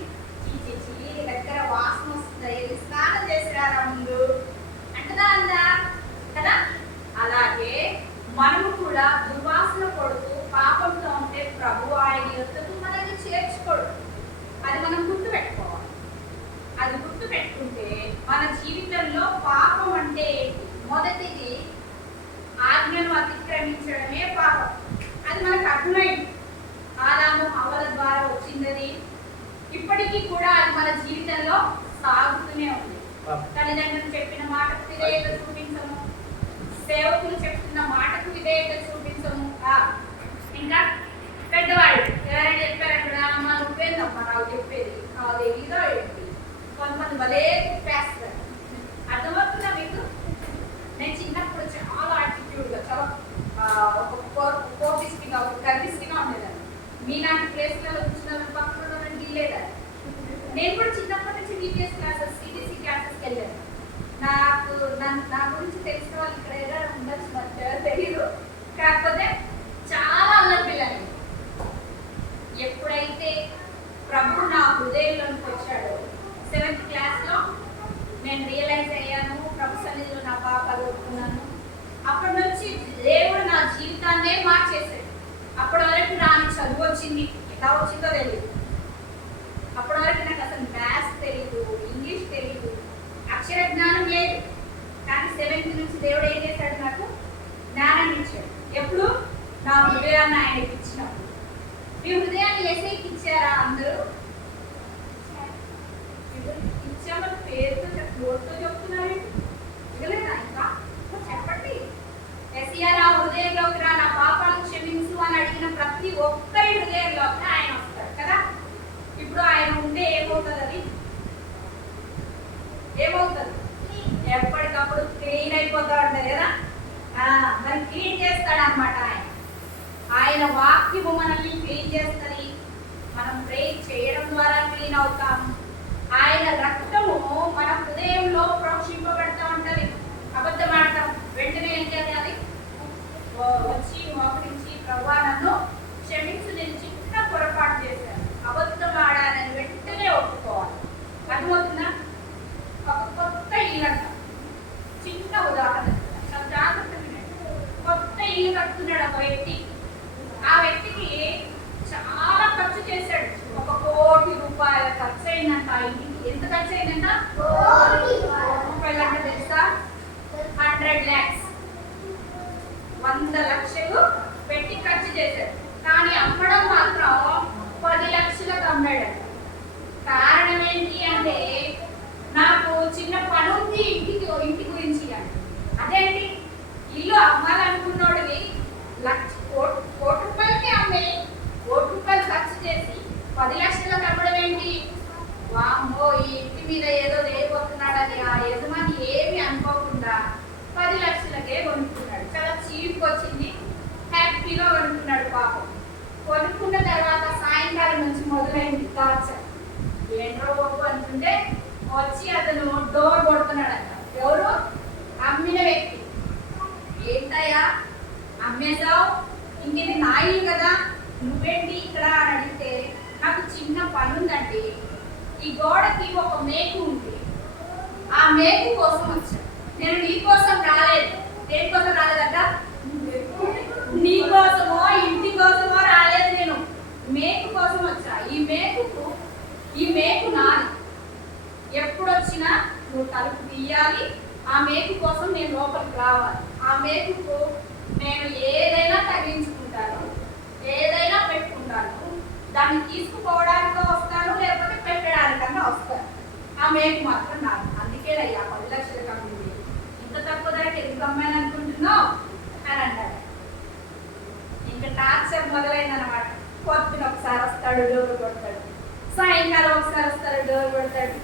చీచి దగ్గర వాసన వస్తుంది, స్నానం చేసిరారా ముందు అంటదా అందా కదా? అలాగే మనము కూడా దుర్వాసన కొడుతూ పాపంతో ఉంటే ప్రభు ఆయన యొద్దకు మనల్ని చేర్చుకోడు. అది మనం గుర్తుపెట్టుకోవాలి. అది గుర్తుపెట్టుకుంటే మన జీవితంలో పాపం అంటే ఏంటి? మొదటిది ఆజ్ఞను అతిక్రమించడమే పాపం. అది మనకు అర్థమైంది. ఆదాము హవ్వల ద్వారా వచ్చిందని ఇప్పటికీ కూడా అది మన జీవితంలో సాగుతూనే ఉంది. తల్లిదండ్రులు చెప్పిన మాటకు విధేయత చూపించము, సేవకులు చెప్తున్న మాటకు విధేయత చూపించము. ఇంకా పెద్దవాళ్ళు ఎవరైనా చెప్పారు, అమ్మ నువ్వేందమ్మా నాకు చెప్పేది, ఇదో ఏంటి? కొంతమంది భలే తిప్పేస్తారు. అర్థమవుతుందా మీకు? నేను చిన్నప్పుడు చాలా యాటిట్యూడ్గా, చాలా కోపిస్టిగా, గర్విస్టిగా ఉండేదాన్ని. మీలాంటి ప్లేస్లలో కూర్చున్న పక్కన ఢిల్లేదాన్ని. నేను కూడా చిన్నప్పటి నుంచి బీపీఎస్ క్లాసెస్, సిబిఎస్ఈ క్లాసెస్కి వెళ్ళాను. నా గురించి తెలిసిన వాళ్ళు ఇక్కడ ఏదైనా ఉండొచ్చు, నాకు తెలీదు. కాకపోతే చాలా అల్లరి పిల్లలు. ఎప్పుడైతే ప్రభు నా హృదయంలోకి వచ్చాడో 7th క్లాస్లో నేను రియలైజ్ అయ్యాను, ప్రభు సన్నిధిలో నా పాపాలు ఒప్పుకున్నాను. అప్పటి నుంచి దేవుడు నా జీవితాన్నే మార్చేశాడు. అప్పటి వరకు రాని చదువు వచ్చింది, ఎలా వచ్చిందో తెలియదు. అప్పటి వరకు నాకు అసలు మ్యాథ్స్ తెలియదు, ఇంగ్లీష్ తెలియదు, అక్షర జ్ఞానం లేదు. కానీ 7th నుంచి దేవుడు ఏం చేశాడు? నాకు జ్ఞానాన్ని ఇచ్చాడు. ఎప్పుడు? నా హృదయాన్ని ఆయనకి ఇచ్చినప్పుడు. మీ హృదయాన్ని ఏసైకి ఇచ్చారా? అందరూ ఇచ్చామని పేరుతో నోటితో చెప్తున్నారు. ఇవ్వలేదా? ఇంకా చెప్పండి. ఎస్ఐయా నా హృదయంలోకి రా, నా పాపాలను క్షమించు అని అడిగిన ప్రతి ఒక్కరి హృదయంలోకి ఆయన వస్తాడు కదా. ఇప్పుడు ఆయన ఉంటే ఏమవుతుంది? అది ఏమవుతుంది? ఎప్పటికప్పుడు క్లీన్ అయిపోతా ఉంటుంది కదా. మరి క్లీన్ చేస్తాడు అనమాట ఆయన. ఆయన వాక్యము మనల్ని క్లీన్ చేస్తుంది. మనం ప్రే చేయడం ద్వారా క్లీన్ అవుతాం. ఆయన రక్తము మన హృదయంలో ప్రోక్షింపబడతా ఉంటది. అబద్ధం ఆడతాం, వెంటనే ఏం చేయాలి? వచ్చి మోకరించి, ప్రభువా నన్ను క్షమించు, నేను చిన్న పొరపాటు చేశాను, అబద్ధం ఆడానని వెంటనే ఒప్పుకోవాలి. అర్థమవుతుందా? ఒక కొత్త ఇల్లు అంట. చిన్న ఉదాహరణ, జాగ్రత్తగా కొత్త ఇల్లు కట్టుకున్నాడు ఒక వ్యక్తి. ఆ వ్యక్తికి చాలా ఖర్చు చేశాడు. 1 కోటి రూపాయల ఖర్చు అయిందంట. ఆ ఇంటికి ఎంత ఖర్చు అయిందంట? రూపాయలు అంటే తెలుసా? 100 lakhs. 100 లక్షలు పెట్టి ఖర్చు చేశాడు. ఇంటి గురించి అంటుంది. అదేంటి ఇల్లు అమ్మాలనుకున్నోడివి కోటి రూపాయలకి అమ్మే, కోటి రూపాయలు ఖర్చు చేసి 10 లక్షలకు అమ్మడం ఏంటి? వామ్మో ఈ ఇంటి మీద ఏదో లేకపోతున్నాడని ఆ యజమాని ఏమి అనుకోకుండా 10 లక్షలకే కొనుక్కున్నాడు. చాలా చీప్ వచ్చింది, హ్యాపీగా కొనుక్కున్నాడు. పాపం కొనుక్కున్న తర్వాత సాయంకాలం నుంచి మొదలైంది టార్చర్. ఏంట్రో బాబు అనుకుంటే వచ్చి అతను డోర్ కొడుతున్నాడంట. ఎవరు? అమ్మిన వ్యక్తి. ఏంటయ్యా అమ్మేశావు, ఇంకేది నా ఇల్లు కదా, నువ్వేంటి ఇక్కడ అని అడిగితే, నాకు చిన్న పని ఉందండి, ఈ గోడకి ఒక మేకు ఉంది, ఆ మేకు కోసం వచ్చా. నేను నీ కోసం రాలేదు. దేనికోసం రాలేదట? నీ కోసమో ఇంటి కోసమో రాలేదు, నేను మేకు కోసం వచ్చా. ఈ మేకు నాది. ఎప్పుడు వచ్చినా నువ్వు తలుపు తీయాలి, ఆ మేకు కోసం నేను లోపలికి రావాలి. ఆ మేకుకు నేను ఏదైనా తగిలించుకుంటాను, ఏదైనా పెట్టుకుంటాను. దాన్ని తీసుకుపోవడానికో వస్తాను, లేకపోతే పెట్టడానికన్నా వస్తాను. ఆ మేకు మాత్రం నాది. అందుకేనయ్యా 10 లక్షలు కమ్మింది. ఇంత తక్కువ ధరకి ఎందుకు అమ్మాను అనుకుంటున్నావు అని అంటాడు. ఇంకా టార్చర్ మొదలైందనమాట. పొద్దున ఒకసారి వస్తాడు, డోర్ కొడతాడు, సాయంకాలం ఒకసారి వస్తాడు, డోర్ కొడతాడు.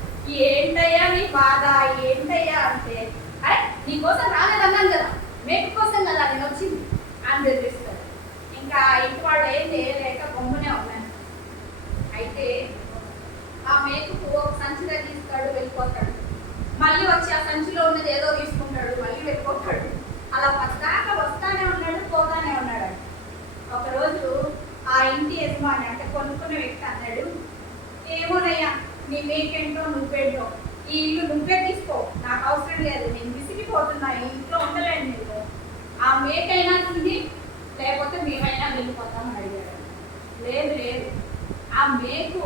ఏంటయ్యా నీ బాధ, ఏంటయ్యా అంటే, అరే నీకోసం రాలేదన్నాను కదా, మేకు కోసం కదా నేను వచ్చింది అని బెదిరిస్తాడు. ఇంకా ఇంటి వాళ్ళు ఏం చేయలేక బొమ్మనే ఉన్నాను. అయితే ఆ మేకుకు ఒక సంచిగా తీస్తాడు, వెళ్ళిపోతాడు. మళ్ళీ వచ్చి ఆ సంచిలో ఉన్నది ఏదో తీసుకుంటాడు, మళ్ళీ వెళ్ళిపోతాడు. అలా పద్దాక వస్తానే ఉన్నాడు, పోతానే ఉన్నాడు. ఒకరోజు ఆ ఇంటి యజమాని అంటే కొనుక్కున్న వ్యక్తి అన్నాడు, ఏమోనయ్యా నీ మేకేంటో నువ్వేంటో, ఈ ఇల్లు నువ్వే తీసుకో, నాకు అవసరం లేదు, నేను విసిగిపోతున్నా, ఈ ఇంట్లో ఉండలేను, నేను ఆ మేకైనా తిని లేకపోతే మేమైనా వెళ్ళిపోతామని అడిగాడు. లేదు లేదు, ఆ మేకు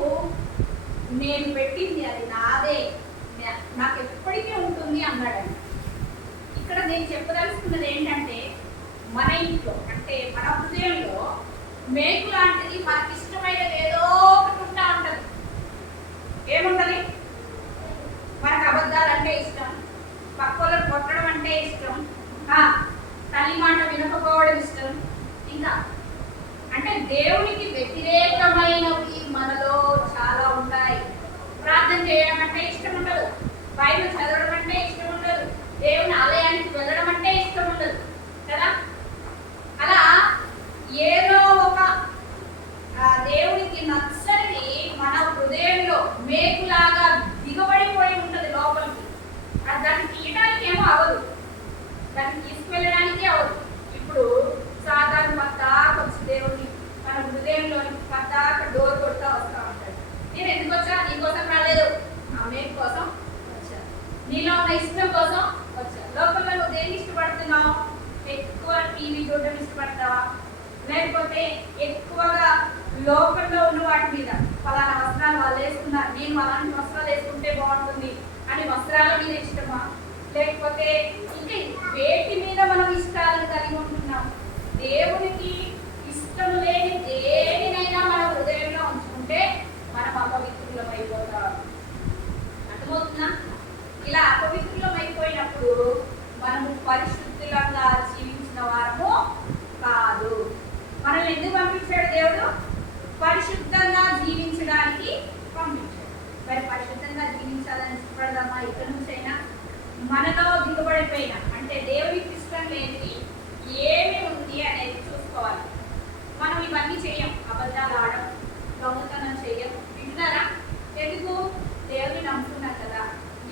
నేను పెట్టింది, అది నాదే, నాకు ఎప్పటికీ ఉంటుంది అన్నాడు. ఇక్కడ నేను చెప్పదలుచుకున్నది ఏంటంటే, మన ఇంట్లో అంటే మన హృదయంలో మేకు లాంటిది మనకి ఇష్టమైనది ఏదో ఒకటి ఉంటా ఉంటుంది. ఏముంటది? మనకు అబద్ధాలు అంటే ఇష్టం, పక్కలను కొట్టడం అంటే ఇష్టం, తల్లి మాట వినకపోవడం ఇష్టం, ఇంకా అంటే దేవునికి వ్యతిరేకమైనవి మనలో చాలా ఉంటాయి. ప్రార్థన చేయడం అంటే ఇష్టం ఉండదు, బైబిల్ చదవడం అంటే ఇష్టం ఉండదు, దేవుని ఆలయానికి వెళ్ళడం అంటే ఇష్టం ఉండదు కదా. అలా ఏదో ఒక దేవునికి నచ్చనిది మన హృదయంలో మేకులాగా దిగబడిపోయి ఉంటుంది లోపలికి. దాన్ని తీయడానికి ఏమో అవ్వదు, దాన్ని తీసుకువెళ్ళడానికి అవ్వదు. ఇప్పుడు సాధారణ పద్దాక వచ్చి దేవుడిని మన హృదయంలోని పద్దాక డోర్ కొడతా వస్తూ ఉంటాడు. నేను ఎందుకు వచ్చా? నీకోసం రాలేదు, ఆ మేకు కోసం వచ్చా, నీలో ఉన్న ఇష్టం కోసం వచ్చా. లోపల నువ్వు దేన్ని ఇష్టపడుతున్నావు? ఎక్కువ టీవీ చూడడం ఇష్టపడతావా, లేకపోతే ఎక్కువగా లోకంలో ఉన్న వాటి మీద ఫలానా వస్త్రాలు వాళ్ళు వేసుకున్నారు, నేను అలాంటి వస్త్రాలు వేసుకుంటే బాగుంటుంది అని వస్త్రాల మీద ఇష్టమా, లేకపోతే ఇంకా వేటి మీద మనం ఇష్టాలను కలిగి ఉంటున్నాం? దేవునికి ఇష్టం లేని దేనినైనా మన హృదయంలో ఉంచుకుంటే మనం అపవిత్రులం అయిపోతాం. అర్థమవుతుందా? ఇలా అపవిత్రులం అయిపోయినప్పుడు మనము పరిశుద్ధులంగా జీవించిన వారము కాదు. మనల్ని ఎందుకు పంపించాడు దేవుడు? పరిశుద్ధంగా జీవించడానికి పంపించాడు. మరి పరిశుద్ధంగా జీవించాలని ఇష్టపడదామా? ఇక్కడ నుంచైనా మనలో దిగబడిపోయినా అంటే దేవునికి ఇష్టం లేనిది ఏమి ఉంది అనేది చూసుకోవాలి. మనం ఇవన్నీ చెయ్యం, అబద్ధాలు ఆడం, దొంగతనం చెయ్యం. వింటున్నారా? ఎందుకు? దేవుని నమ్ముకున్నాం కదా,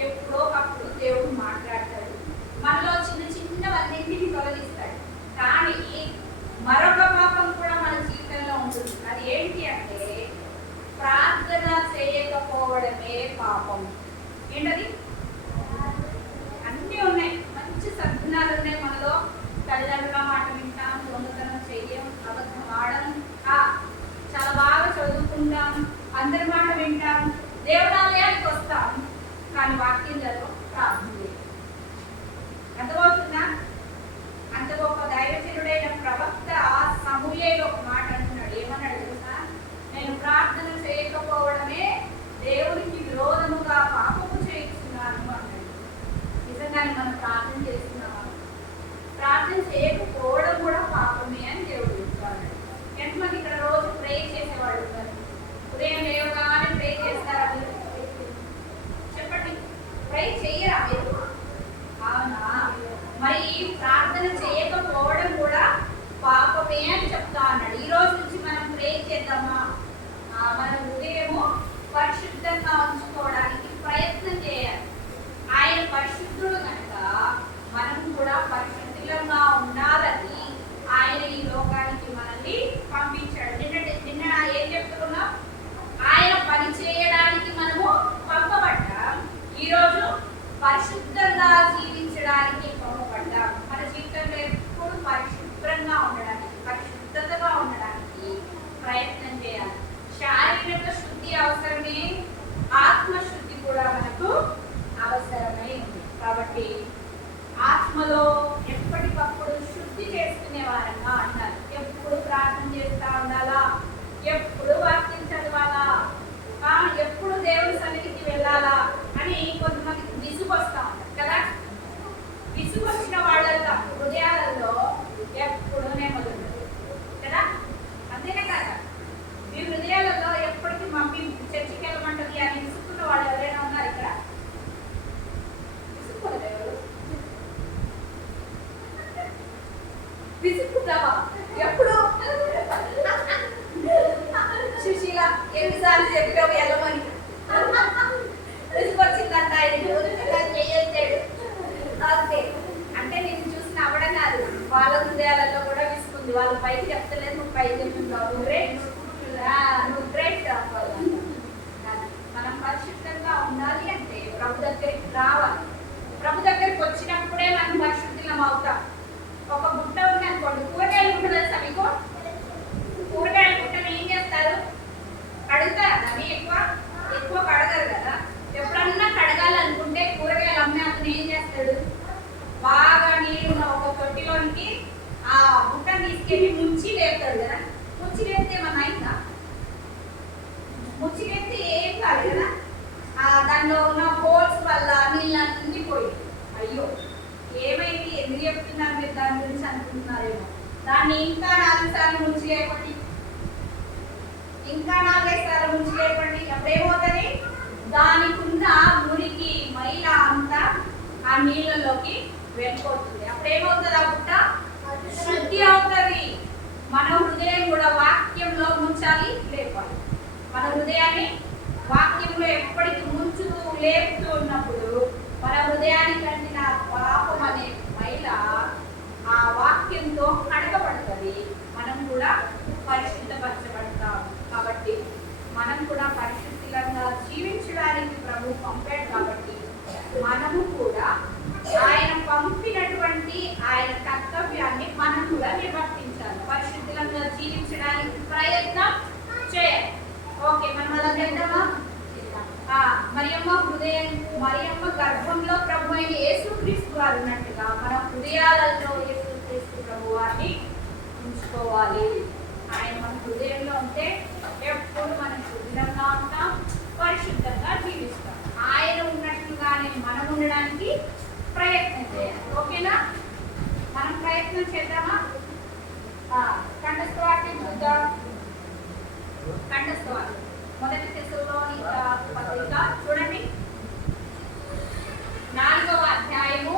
ఎప్పుడో ఒకప్పుడు దేవుడు మాట్లాడతాడు, మనలో చిన్న చిన్నవన్నింటినీ తొలగిస్తాడు. కానీ మరొక పాపం కూడా మన జీవితంలో ఉంటుంది. అది ఏంటి అంటే ప్రార్థన చేయకపోవడమే పాపం. ఏంటది? అన్నీ ఉన్నాయి, మంచి సద్గుణాలు ఉన్నాయి మనలో. తల్లిదండ్రుల మాట వింటాం, దొంగతనం చెయ్యం, అబద్ధం ఆడం, చాలా బాగా చదువుకుంటాం, అందరి మాట వింటాం, దేవాలయానికి వస్తాం, కానీ వాక్యంలో ప్రార్థన చేయం. అర్థమవుతుందా? అంత గొప్ప దైవజనుడైన ప్రవక్త పరిశుద్ధంగా జీవించడానికి పంపబడ్డాం. మన జీవితంలో ఎప్పుడు పరిశుభ్రంగా ఉండడానికి, పరిశుద్ధతగా ఉండడానికి ప్రయత్నం చేయాలి. శారీరక శుద్ధి అవసరమే, ఆత్మశుద్ధి కూడా మనకు అవసరమై ఉంది. కాబట్టి ఆత్మలో ఎప్పటికప్పుడు శుద్ధి చేసుకునే వారంగా ఉండాలి. ఎప్పుడు ప్రార్థన చేస్తా ఉండాలా, ఎప్పుడు వాక్యం చదవాలా, ఎప్పుడు దేవుని సన్నిధికి వెళ్ళాలా అని కొంతమందికి విసుగు వస్తా ఉంటారు కదా. విసుగు వచ్చిన వాళ్ళ హృదయాలలో ఎప్పుడు నెమ్మది కదా, అంతేనే కదా. మీ హృదయాలలో ఎప్పటికీ మమ్మీ చర్చికి వెళ్ళమంటది అని విసుక్కున్న వాళ్ళు ఎవరైనా ఉన్నారు ఇక్కడ? విసుక్కోలేదు ఎవరు? విసుక్కుంటావా ఎప్పుడు? సుశీల ఎన్నిసార్లు చెప్పావు వెళ్ళమని? విసుకొచ్చిందంట చేయొచ్చాడు అంతే. అంటే నేను చూసిన అవడం కాదు, వాళ్ళ హృదయాలలో కూడా విసుకుంది. వాళ్ళు పైకి చెప్తలేదు, నువ్వు పైకి చెప్తున్నావు. నువ్వు గ్రేట్. మనం పరిశుద్ధంగా ఉండాలి అంటే ప్రభు దగ్గరికి రావాలి. ప్రభు దగ్గరికి వచ్చినప్పుడే మనం పరిశుద్ధం అవుతాం. ఒక గుట్ట ఉంది అనుకోండి, కూరగాయలు గుట్ట తెలుసా మీకు? కూరగాయల గుట్టను ఏం చేస్తారు? కడుగుతారా? దాన్ని ఎక్కువ కడగరు కదా. ఎప్పుడన్నా కడగాలనుకుంటే కూరగాయలు అమ్మే అతను ఏం చేస్తాడు? బాగా నీళ్ళున్న ఒక తొట్టిలోనికి ఆ గుట్టను తీసుకెళ్ళి ముంచి లేపుతాడు కదా. ముంచి లేపితే ఏమన్నా అయిందా? ముంచి లేపితే ఏం కాదు కదా. దానిలో ఉన్న హోల్స్ వల్ల నీళ్ళన్నీ పోయి, అయ్యో ఏమైంది, ఎందుకు చెప్తున్నారు మీరు దాని గురించి అనుకుంటున్నారేమో. దాన్ని ఇంకా 4 సార్లు ముంచి లేపండి, ఇంకా 4 సార్లు ముంచి లేపండి. అప్పుడేమవుతుంది? దానికి ఉన్న మురికి మైల అంతా ఆ నీళ్ళలోకి వెళ్ళిపోతుంది. అప్పుడేమవుతుంది? ఆ గుట్ట శుద్ధి అవుతుంది. మన హృదయం కూడా వాక్యంలో ముంచాలి, లేపాలి. మన హృదయాన్ని వాక్యంలో ఎప్పటికీ ముంచుతూ లేపుతూ ఉన్నప్పుడు మన హృదయానికి అంటిన పాపం అనే మైల ఆ వాక్యంతో కడగబడుతుంది. మనం కూడా పరిశుద్ధపరచబడతాం. కాబట్టి మనం కూడా పరిశుద్ధంగా జీవించడానికి ప్రభు పంపాడు. కాబట్టి మనము కూడా ఆయన పంపినటువంటి ఆయన కర్తవ్యాన్ని మనం కూడా నిర్వర్తించాలి. పరిశుద్ధంగా జీవించడానికి ప్రయత్నం చేయాలి. ఓకే, మనం అలా చేద్దామా? మరియమ్మ గర్భంలో ప్రభు అయిన యేసుక్రీస్తు వారు ఉన్నట్టుగా మన హృదయాలలో యేసుక్రీస్తు ప్రభు వారిని ఉంచుకోవాలి. ఆయన మన హృదయంలో ఉంటే ఎప్పుడు మనం శుద్ధంగా ఉంటాం, పరిశుద్ధంగా జీవిస్తాం. ఆయన ఉన్నట్లుగానే మనం ఉండడానికి ప్రయత్నం చేయాలి. ఓకేనా? మనం ప్రయత్నం చేద్దామా? కంఠస్థవాక్యం చూద్దాం. కంఠస్థవాక్యం మొదటి తెస్సలోనిక పత్రిక చూడండి, 4వ అధ్యాయము.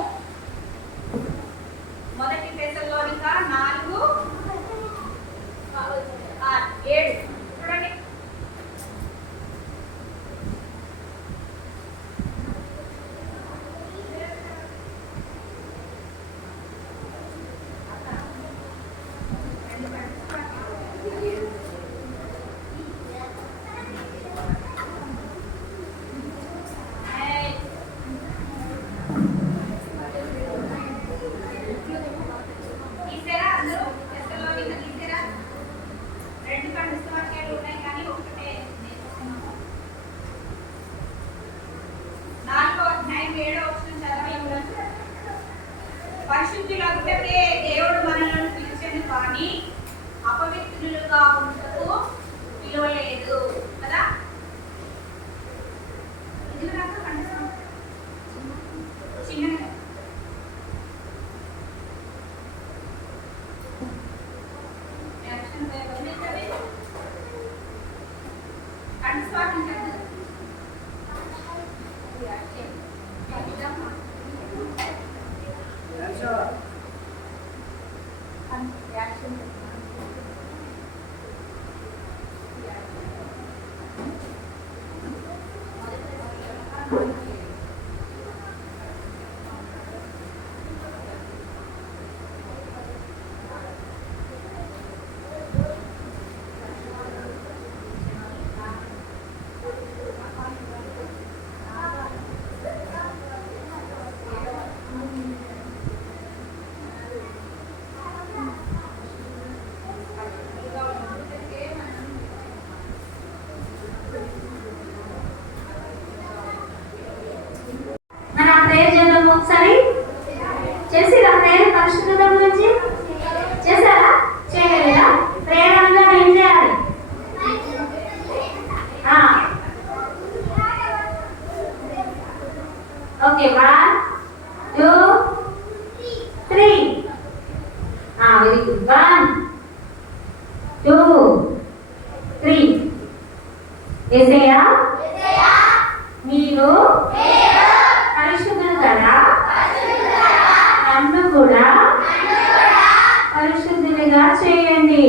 మొదటి తెస్సలోనిక 4:7 చూడండి. పరిశుద్ధులగుటకే దేవుడు మనలను పిలిచెను, కానీ అపవిత్రులుగా ఉంటూ పిలవలేదు కదా. చిన్నగా యేసయ్యా మీరు పరిశుద్ధులు కదా, నన్ను కూడా పరిశుద్ధులుగా చేయండి,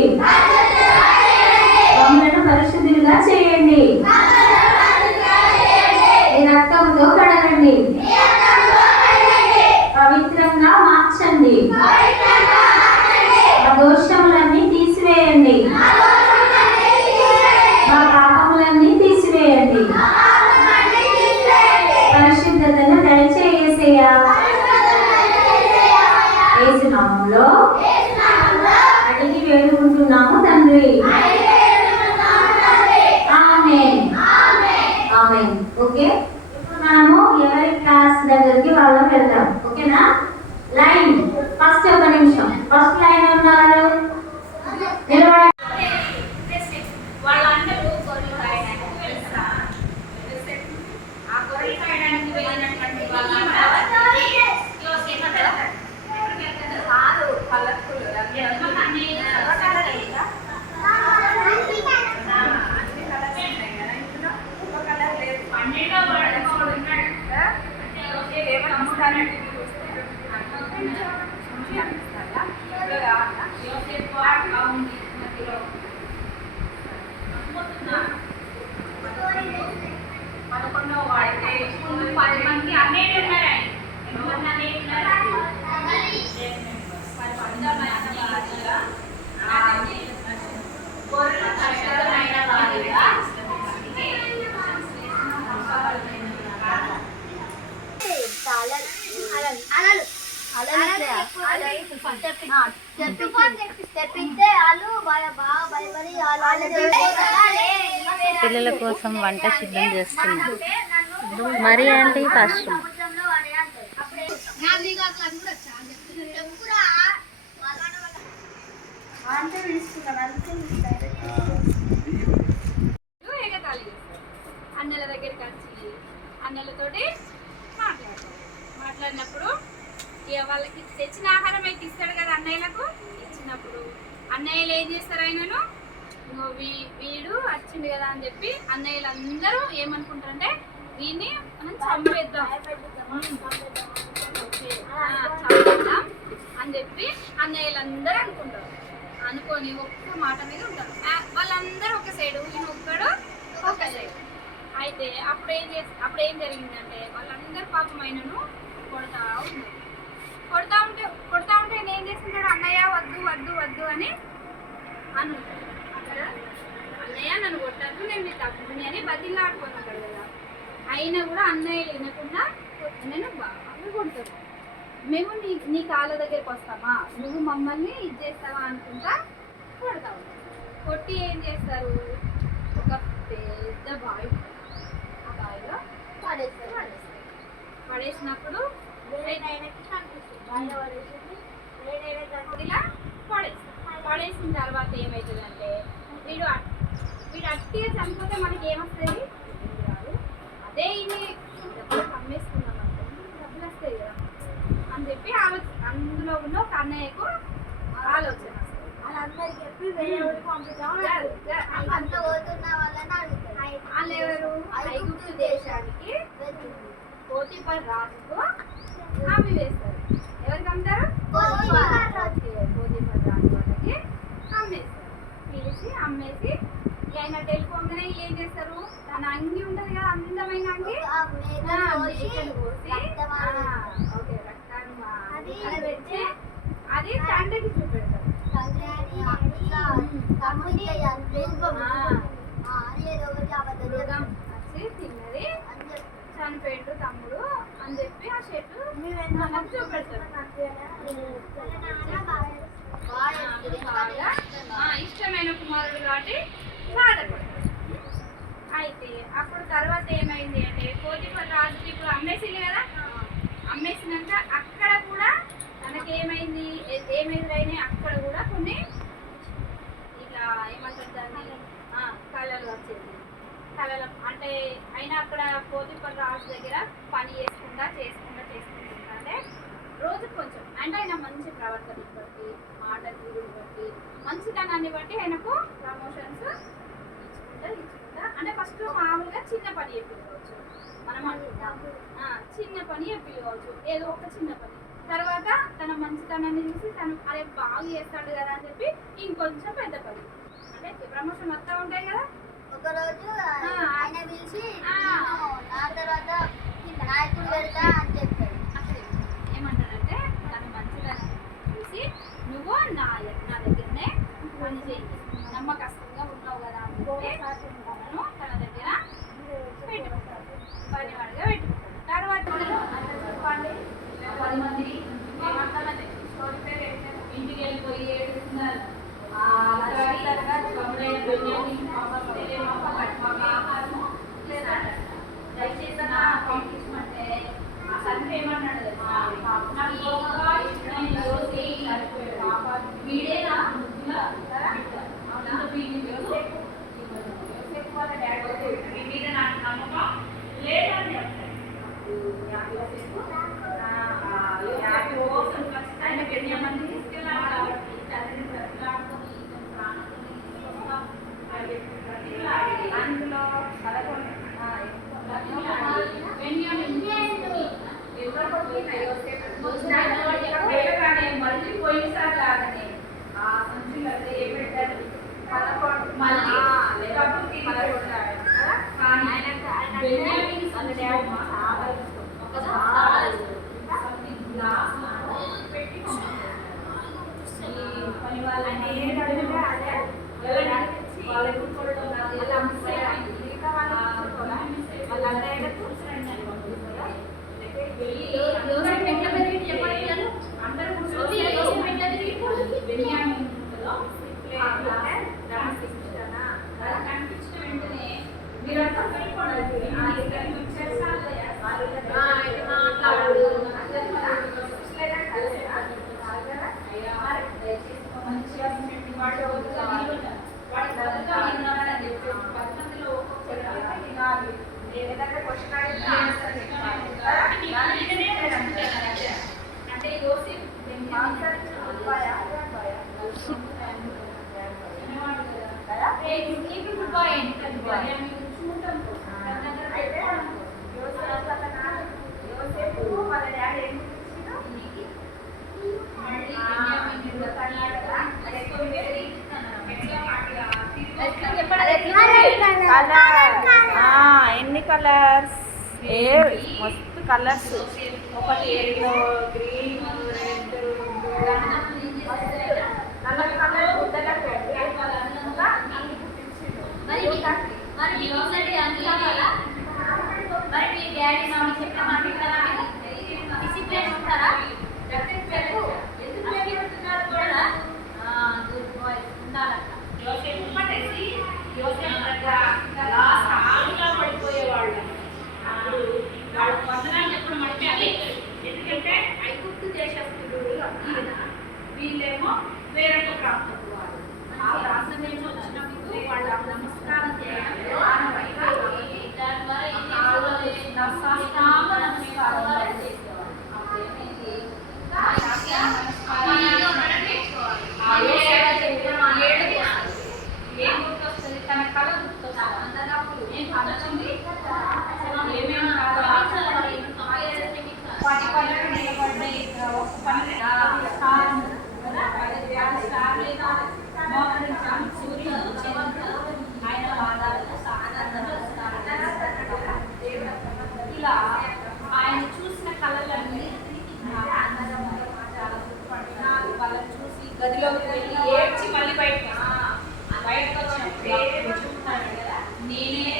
మమ్మల్ని పరిశుద్ధులుగా చేయండి, ఈ రక్తంతో కడగండి, పవిత్రంగా మార్చండి, మా దోషములన్నీ తీసివేయండి, మా పాపములన్నీ తీసివేయండి, పరిశుద్ధతను దయచేయసేయా. యేసు నామములో అడిగి వేడుకుంటున్నాము తండ్రి. ఆమేన్ ఆమేన్. ఓకే, ఇప్పుడు మనము ఎవరి క్లాస్ దగ్గరికి వాళ్ళం వెళ్దాం. ఓకేనా? లైన్ ఫస్ట్ ఒక నిమిషం. ఫస్ట్ లైన్ ఉన్నారు నిలబడండి. వాళ్ళ అందరూ గొర్రెలు కాయడానికి వెళ్తారు. ఆ గొర్రెలు కాయడానికి వెళ్ళినటువంటి వాళ్ళ కాదు పల్లక్కులు పదకొండవ వాడితే 10 మంది అన్నయ్యలు ఉన్నారు. ఎంతమంది అన్నయ్యలు ఉన్నారు? 10 మంది గొర్రెలు కష్టమైన వారిగా పిల్లల కోసం వంట సిద్ధం చేస్తున్నాం. మరి అంటే కష్టం. అన్నల దగ్గరికి వచ్చి అన్నలతోటి మాట్లాడినప్పుడు ఇక వాళ్ళకి తెచ్చిన ఆహారం అయితే ఇస్తాడు కదా అన్నయ్యలకు. ఇచ్చినప్పుడు అన్నయ్యలు ఏం చేస్తారు, ఆయనను వీడు వచ్చింది కదా అని చెప్పి అన్నయ్యలు అందరూ ఏమనుకుంటారంటే వీడిని మనం చంపేద్దాం అని చెప్పి అన్నయ్యలందరూ అనుకుంటారు. అనుకొని ఒక్క మాట మీద ఉంటారు. వాళ్ళందరూ ఒక సైడు, ఈయన ఒక్కడు ఒక సైడ్. అయితే అప్పుడు ఏం జరిగిందంటే వాళ్ళందరూ పాపం ఆయనను కొడతా ఉన్నారు. కొడతా ఉంటే ఆయన ఏం చేస్తున్నాడు, అన్నయ్య వద్దు వద్దు వద్దు అని అనుకుంటాడు. అక్కడ అన్నయ్య నన్ను కొట్టద్దు, నేను నీ తప్పుని అని బతిలాడుకున్నాడు కదా. అయినా కూడా అన్నయ్య వినకుండా నేను బాగా కొడతాడు. మేము నీ కాళ్ళ దగ్గరికి వస్తామా, నువ్వు మమ్మల్ని ఇది చేస్తావా అనుకుంటా కొడతావు. కొట్టి ఏం చేస్తారు, ఒక పెద్ద బావి, ఆ బావిలో పడేసినప్పుడు పడేసిన తర్వాత ఏమవుతుందంటే వీడు అట్టిగా చనిపోతే మనకి ఏమొస్తుంది, అదే ఇది డబ్బులు అమ్మేసుకున్నాం అంటే డబ్బులు వస్తాయి కదా అని చెప్పి అందులో ఉన్న ఒక అన్నయ్యకు ఆలోచన. వాళ్ళు ఎవరు, ఐగుప్తు దేశానికి పోతీఫర్ రాజుకు హామీ వేస్తారు. ఎవరికి అంటారు, పోతీఫర్ రాజు వాళ్ళకి అమ్మేస్తారు. పిలిచి అమ్మేసి ఆయన వెళ్ళిపోగానే ఏం చేస్తారు, తన అంగి ఉంటుంది కదా, అందమైన అంగి రక్తాన్ని పెట్టి అది తండ్రికి చూపెడతారు. వచ్చి తిన్నది, చనిపోయిండు తమ్ముడు అని చెప్పి ఆ చెట్టు చూపెడతారు. ఇష్టమైన కుమారుడు కాబట్టి బాధపడతాడు. అయితే అప్పుడు తర్వాత ఏమైంది అంటే పోతీఫర్ రాజుకి ఇప్పుడు అమ్మేసింది కదా, అమ్మేసినాక అక్కడ కూడా తనకి ఏమైంది ఎదురైనాయి. అక్కడ కూడా కొన్ని ఇట్లా ఏమంటారు దాన్ని, కళలు వచ్చేది. కళలు అంటే అయినా అక్కడ పోతీఫర్ రాజు దగ్గర పని చేసుకుంటా అంటే రోజు కొంచెం అంటే ఆయన మంచి ప్రవర్తన బట్టి, మాట తీరుని బట్టి, మంచితనాన్ని బట్టి ఆయనకు ప్రమోషన్స్ ఇచ్చుకుంటా అంటే ఫస్ట్ చిన్న పని చెప్పిపోవచ్చు. మనం చిన్న పని చెప్పిపోవచ్చు, ఏదో ఒక చిన్న పని. తర్వాత తన మంచితనాన్ని చూసి తను అరే బాగా చేస్తాడు కదా అని చెప్పి ఇంకొంచెం పెద్ద పని, అంటే ప్రమోషన్ వస్తూ ఉంటాయి కదా. ఒకరోజు ఆయన పిలిచి నా తర్వాత నాయకుడు పెడతా అని చెప్పాడు. అసలు ఏమంటాడంటే తన మంచితనాన్ని చూసి నువ్వు నా దగ్గరనే పని చేయి, నమ్మకస్తుగా ఉన్నావు కదా అని తను తన దగ్గర పెట్టుకుంటాడు, పనివాడిగా పెట్టుకుంటాడు. తర్వాత చెప్పండి 10 మంది స్టోరీ పేరు ఇంటికి వెళ్ళిపోయి ఏడుస్తున్నారు. దయచేసి నా పంపించమంటే ఆ తండ్రి ఏమన్నాడు వీడేనా వాళ్ళ డాడీ మీద నాకు నమ్మకం లేదని చెప్తాడు. ఆయన పెద్ద మంది తీసుకెళ్ళాలి కాబట్టి తండ్రిని బ్రతిలాడుకొని అందులో మళ్ళీ పోయినసారి లాగానే ఆ సంచులు అయితే ఏ పెట్టారు 11 మళ్ళీ పెట్టి పని వాళ్ళని కనిపించిన వెంటనే మీరు అంటే యోసేపు వాళ్ళ డాడీ ఏం ఎన్ని కలర్స్? మస్తు కలర్స్, ఒకటి ఎల్లో, గ్రీన్, రెడ్, మరి మీ డాడీ మమ్మీ చెప్పిన మాట డిసిప్లిన్ ఉంటారా? పడిపోయేవాళ్ళు వాళ్ళు వందనాలు చెప్పడం అంటే అదే, ఎందుకంటే ఐగుప్తు దేశస్తులు వీళ్ళేమో వేరొక ప్రాంతం వాళ్ళు. ఆ ప్రాంతం నుంచి వచ్చినప్పుడు వాళ్ళు నమస్కారం చేయాలి, తన కళ గుర్తొస్తుంది. ఏమేమి వాటి పనులు నిలబడ్డాయి, ఒక పని సూర్యుడు ఆయన పాదాలకు ఇలా ఆయన చూసిన కళలన్నీ వాళ్ళని చూసి గదిలోకి వెళ్ళి ఏడ్చి మళ్ళీ బయటకు వచ్చినప్పుడు చెప్తున్నాడు కదా, నేనే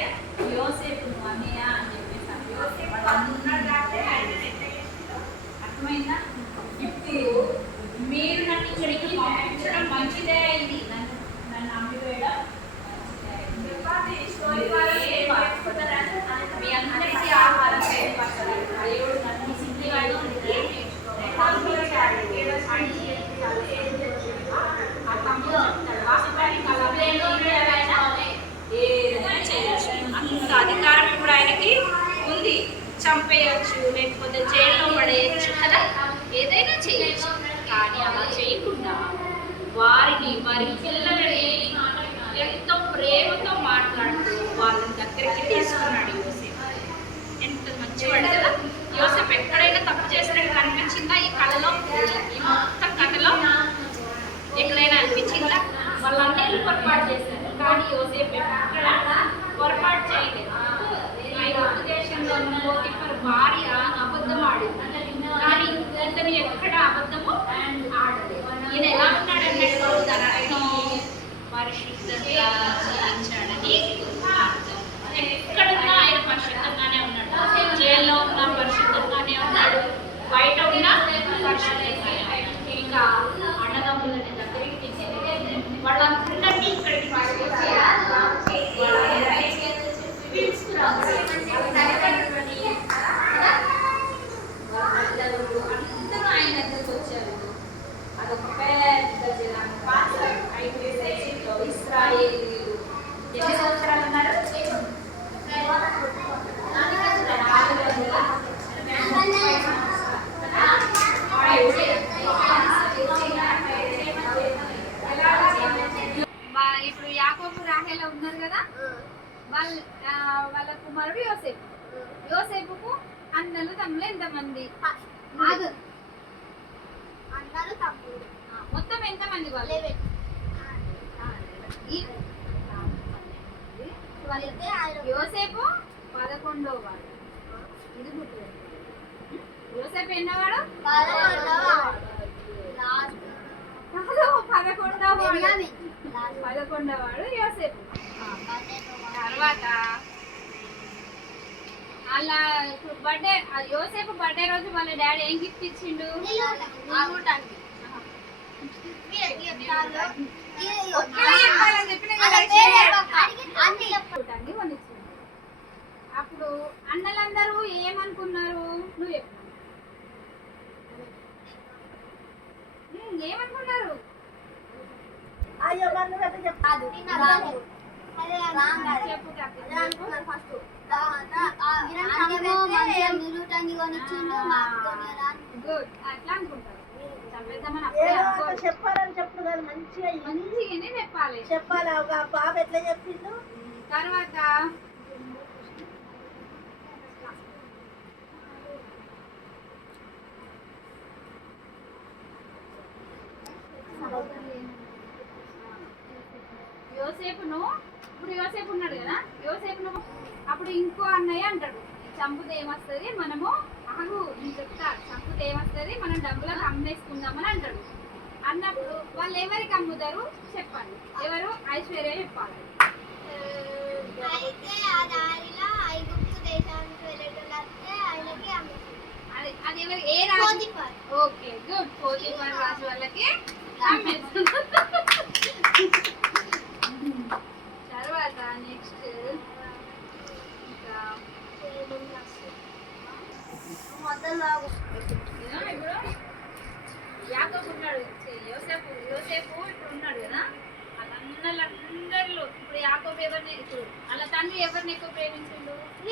యోసేపు అన్నయ్య అని చెప్పేసి అర్థమైందా? ఇప్పుడు మీరు నన్ను ఇక్కడికి పంపించడం మంచిదే అయింది, నన్ను అమ్మివేయడం మీ అందరికీ ఆహారం దేవుడు నన్ను అంత అధికారం ఇప్పుడు ఆయనకి ఉంది. చంపేయచ్చు, లేకపోతే జైల్లో పడేయచ్చు కదా, ఏదైనా చేయొచ్చు. కానీ అలా చేయకుండా వారి పిల్లలని ఎంతో ప్రేమతో మాట్లాడుతూ వాళ్ళని దగ్గరికి తీసుకున్నాడు. పిచ్చివాడు కదా. యోసేపు ఎక్కడైనా తప్పు చేసినట్టు కనిపించిందా ఈ కళలో, ఈ మొత్తం కథలో ఎక్కడైనా అనిపించిందా? వాళ్ళందరూ పొరపాటు చేశారు, కానీ యోసేపు ఎక్కడ పొరపాటు చేయలేదు. ఐగుప్తు దేశంలో ఉన్న పోతిఫర్ భార్య అబద్ధం ఆడింది, కానీ ఇతను ఎక్కడ అబద్ధము ఆడలేదు. ఈయన ఎలా ఉన్నాడన్నట్టు తనని పరిశుద్ధంగా జీవించాడని అర్థం. ఎక్కడున్నా ఆయన పరిశుద్ధంగానే ఉన్నాడు. జైల్లో ఉన్న పరిశుద్ధంగానే ఉన్నాడు, బయట ఉన్న పరిశుద్ధంగానే ఉన్నాడు. ఇంకా అన్నదమ్ములని దగ్గరికి తీసుకెళ్ళి వాళ్ళందరినీ ఇక్కడికి అందరూ ఆయన దగ్గరకు వచ్చారు. అదొక పెద్ద జనాంగం. ఇశ్రాయేలీయులు ఎన్ని సంవత్సరాలు ఉన్నారు? ఇప్పుడు యాకోబు రాహేల ఉన్నారు కదా, వాళ్ళ కుమారుడు యోసేపు. యోసేపుకు అన్నలు తమ్ములు ఎంతమంది? అందరూ తప్పు. మొత్తం ఎంతమంది వాళ్ళు? యోసేపు 11వ వాడు. ఇది గుర్తు. యోసేపు ఎన్నోవాడు? 11వ వాడు యోసేపు. తర్వాత అలా బర్త్డే, యోసేపు బర్త్డే రోజు వాళ్ళ డాడీ ఏం గిఫ్ట్ ఇచ్చిండు? అప్పుడు అన్నలందరూ ఏమనుకున్నారు? నువ్వు చెప్పు. ఏమనుకున్నారు? గుడ్, అట్లా అనుకుంటారు. చెప్పాలని చెప్పుడు కాదు, మంచిగానే చెప్పాలి. చెప్పాలి. బాబు ఎట్లా చెప్పిండు? తర్వాత యోసేపును, ఇప్పుడు యోసేపు ఉన్నాడు కదా, యోసేపును అప్పుడు ఇంకో అన్నయ్య అంటాడు, చంపుతే ఏమొస్తుంది, మనము ఆగు నేను చెప్తా, చంపుతే ఏమొస్తుంది, మనం డబ్బులకు అమ్మేసుకుందామని అంటాడు. అన్నప్పుడు వాళ్ళు ఎవరికి అమ్ముతారు చెప్పండి. ఎవరు? ఐశ్వర్య చెప్పాలి. అయితే ఆ దారిలో ఐగుప్తు దేశానికి వెళ్ళేటోళ్ళంటే ఆయనకి అది ఎవరు? ఏ రాజు? Okay, good. పోతిఫర్ రాజు వాళ్ళకి అమ్మేస్తుంది. తర్వాత నెక్స్ట్ ఇంకా ఇప్పుడు యాకోబు ఉన్నాడు, యోసేపు ఇప్పుడు ఉన్నాడు కదా, అన్నలందరిలో ఇప్పుడు యాకోబు ఎవరిని, ఇప్పుడు అలా తండ్రి ఎవరిని ఎక్కువ ప్రేమించిండు? ఈ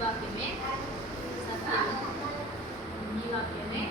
వాక్యమే సత్యం, ఈ వాక్యమే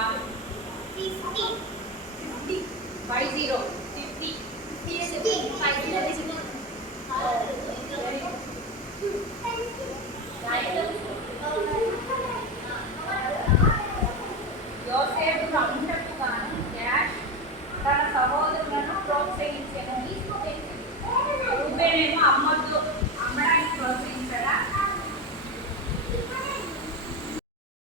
50. 50. 50. 50. 60. 50. Very good. Right.